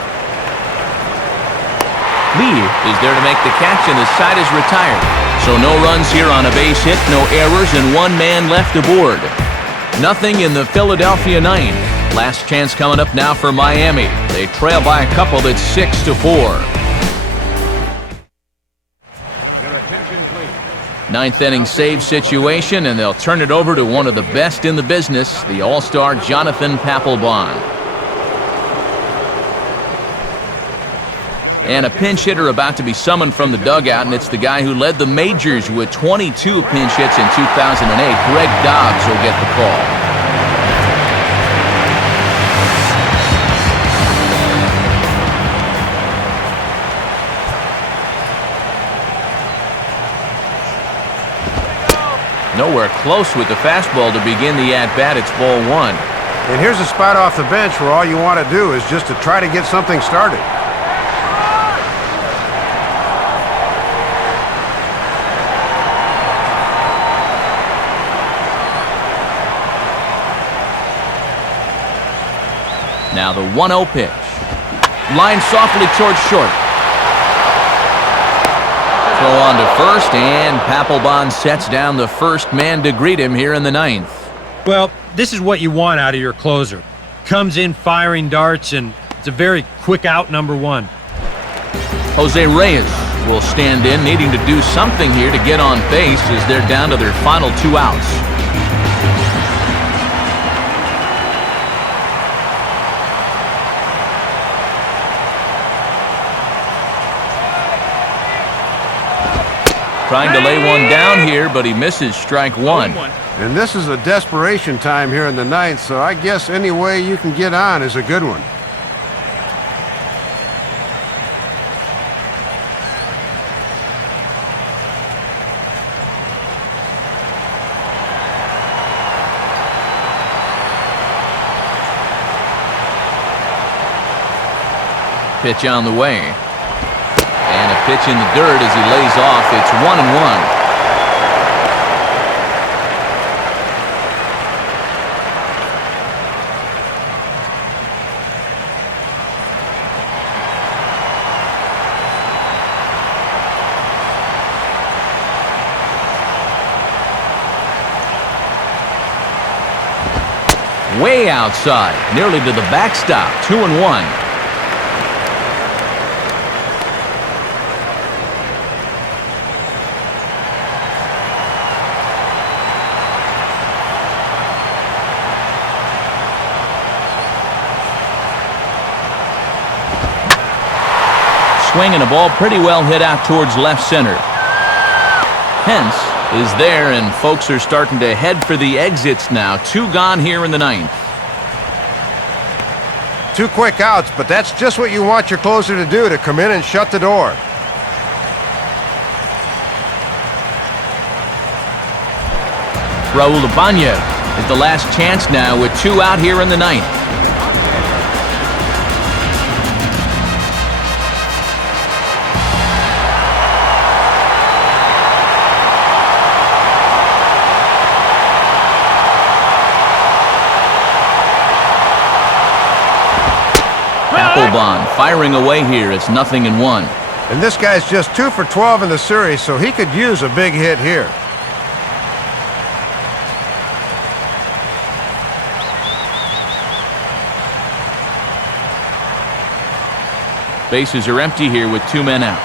Lee is there to make the catch, and the side is retired. So no runs here on a base hit, no errors, and one man left aboard. Nothing in the Philadelphia ninth. Last chance coming up now for Miami. They trail by a couple. That's 6-4. Ninth inning save situation, and they'll turn it over to one of the best in the business, the All-Star Jonathan Papelbon. And a pinch hitter about to be summoned from the dugout, and it's the guy who led the majors with 22 pinch hits in 2008. Greg Dobbs will get the call. Nowhere close with the fastball to begin the at-bat. It's ball one. And here's a spot off the bench where all you want to do is just to try to get something started. Now the 1-0 pitch. Line softly towards short. Throw on to first, and Papelbon sets down the first man to greet him here in the ninth. Well, this is what you want out of your closer. Comes in firing darts, and it's a very quick out, number one. Jose Reyes will stand in, needing to do something here to get on base as they're down to their final 2 outs. Trying to lay one down here, but he misses strike one. And this is a desperation time here in the ninth, so I guess any way you can get on is a good one. Pitch on the way. And a pitch in the dirt as he lays off. It's 1-1. Way outside, nearly to the backstop. 2-1. Swing and a ball pretty well hit out towards left center. Hence is there, and folks are starting to head for the exits now. 2 gone here in the ninth. 2 quick outs, but that's just what you want your closer to do, to come in and shut the door. Raul Ibanez is the last chance now with 2 out here in the ninth. Papelbon firing away here. It's 0-1. And this guy's just 2 for 12 in the series, so he could use a big hit here. Bases are empty here with 2 men out.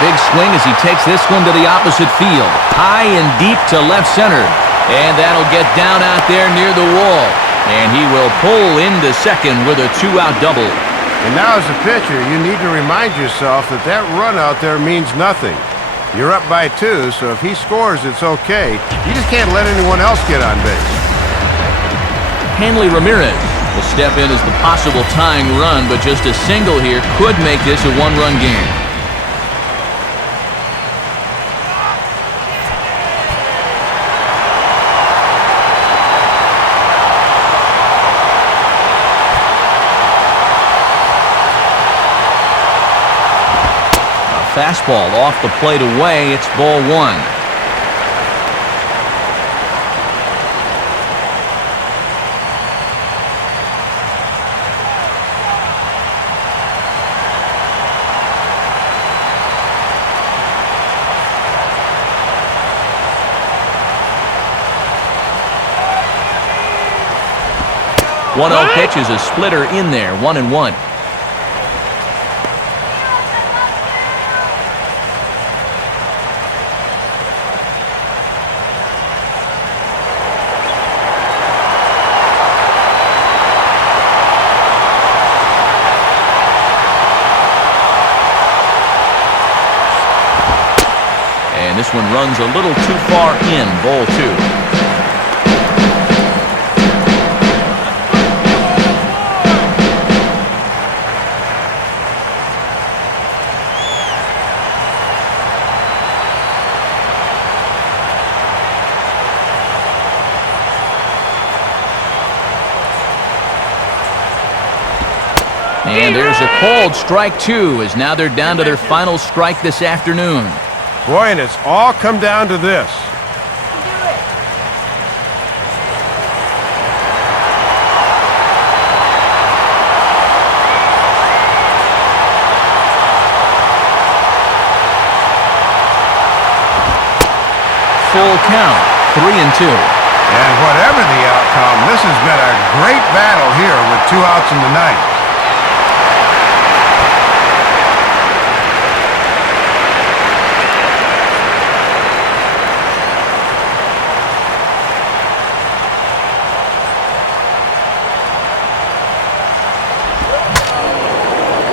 Big swing as he takes this one to the opposite field. High and deep to left center. And that'll get down out there near the wall. And he will pull into second with a 2-out double. And now as a pitcher, you need to remind yourself that that run out there means nothing. You're up by 2, so if he scores, it's okay. You just can't let anyone else get on base. Hanley Ramirez will step in as the possible tying run, but just a single here could make this a 1-run game. fastball off the plate away. It's ball one. One 0 pitch is a splitter in there, 1-1. And this one runs a little too far in, ball two. And there's a called strike two, as now they're down to their final strike this afternoon. Boy, and it's all come down to this. Full count, 3-2. And whatever the outcome, this has been a great battle here with 2 outs in the ninth.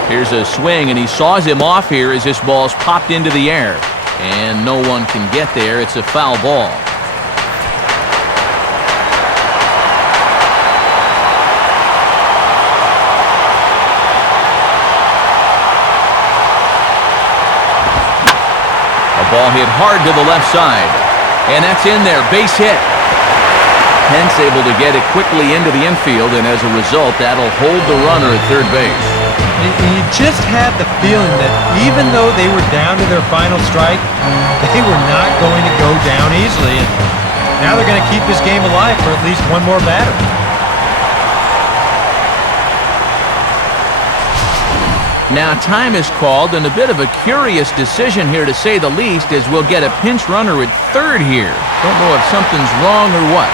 Here's a swing, and he saws him off here as this ball's popped into the air. And no one can get there. It's a foul ball. A ball hit hard to the left side. And that's in there. Base hit. Pence able to get it quickly into the infield, and as a result, that'll hold the runner at third base. You just had the feeling that even though they were down to their final strike, they were not going to go down easily. And now they're going to keep this game alive for at least one more batter. Now time is called, and a bit of a curious decision here to say the least, as we'll get a pinch runner at third here. Don't know if something's wrong or what.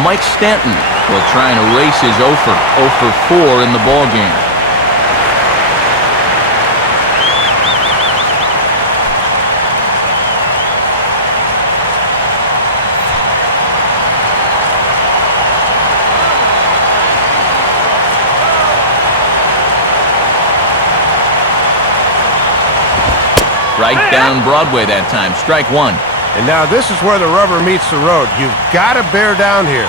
Mike Stanton will try and erase his 0 for 4 in the ballgame. Right down Broadway that time. Strike one. And now this is where the rubber meets the road. You've got to bear down here.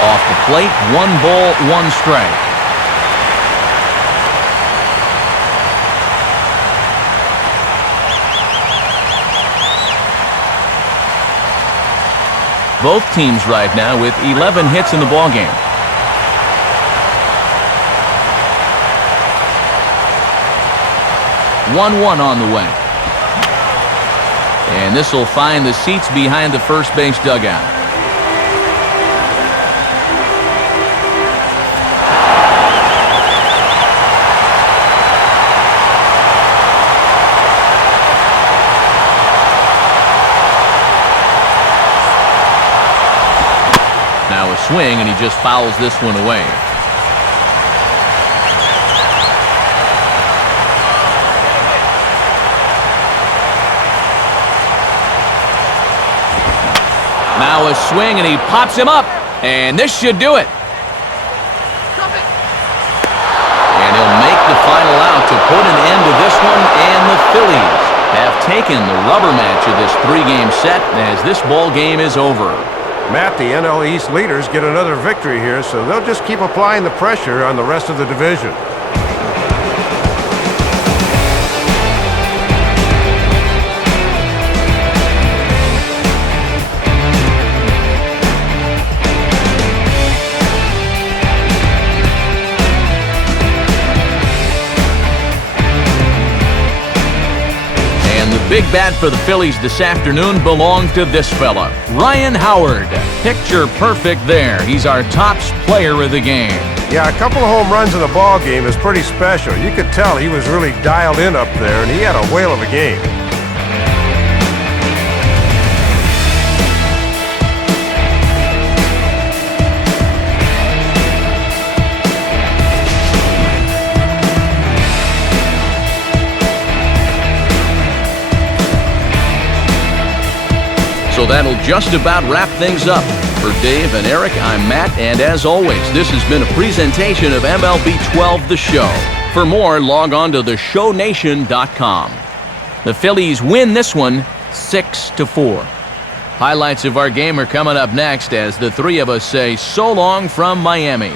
Off the plate, 1 ball, 1 strike. Both teams right now with 11 hits in the ballgame. One on the way. And this will find the seats behind the first base dugout. Now a swing, and he just fouls this one away. Now a swing, and he pops him up, and this should do it. And he'll make the final out to put an end to this one, and the Phillies have taken the rubber match of this 3-game set as this ball game is over. Matt, the NL East leaders get another victory here, so they'll just keep applying the pressure on the rest of the division. Big bat for the Phillies this afternoon belonged to this fella, Ryan Howard. Picture perfect there. He's our tops player of the game. Yeah, a couple of home runs in the ball game is pretty special. You could tell he was really dialed in up there, and he had a whale of a game. So that'll just about wrap things up. For Dave and Eric, I'm Matt, and as always, this has been a presentation of MLB 12 The Show. For more, log on to theshownation.com. The Phillies win this one 6-4. Highlights of our game are coming up next as the three of us say so long from Miami.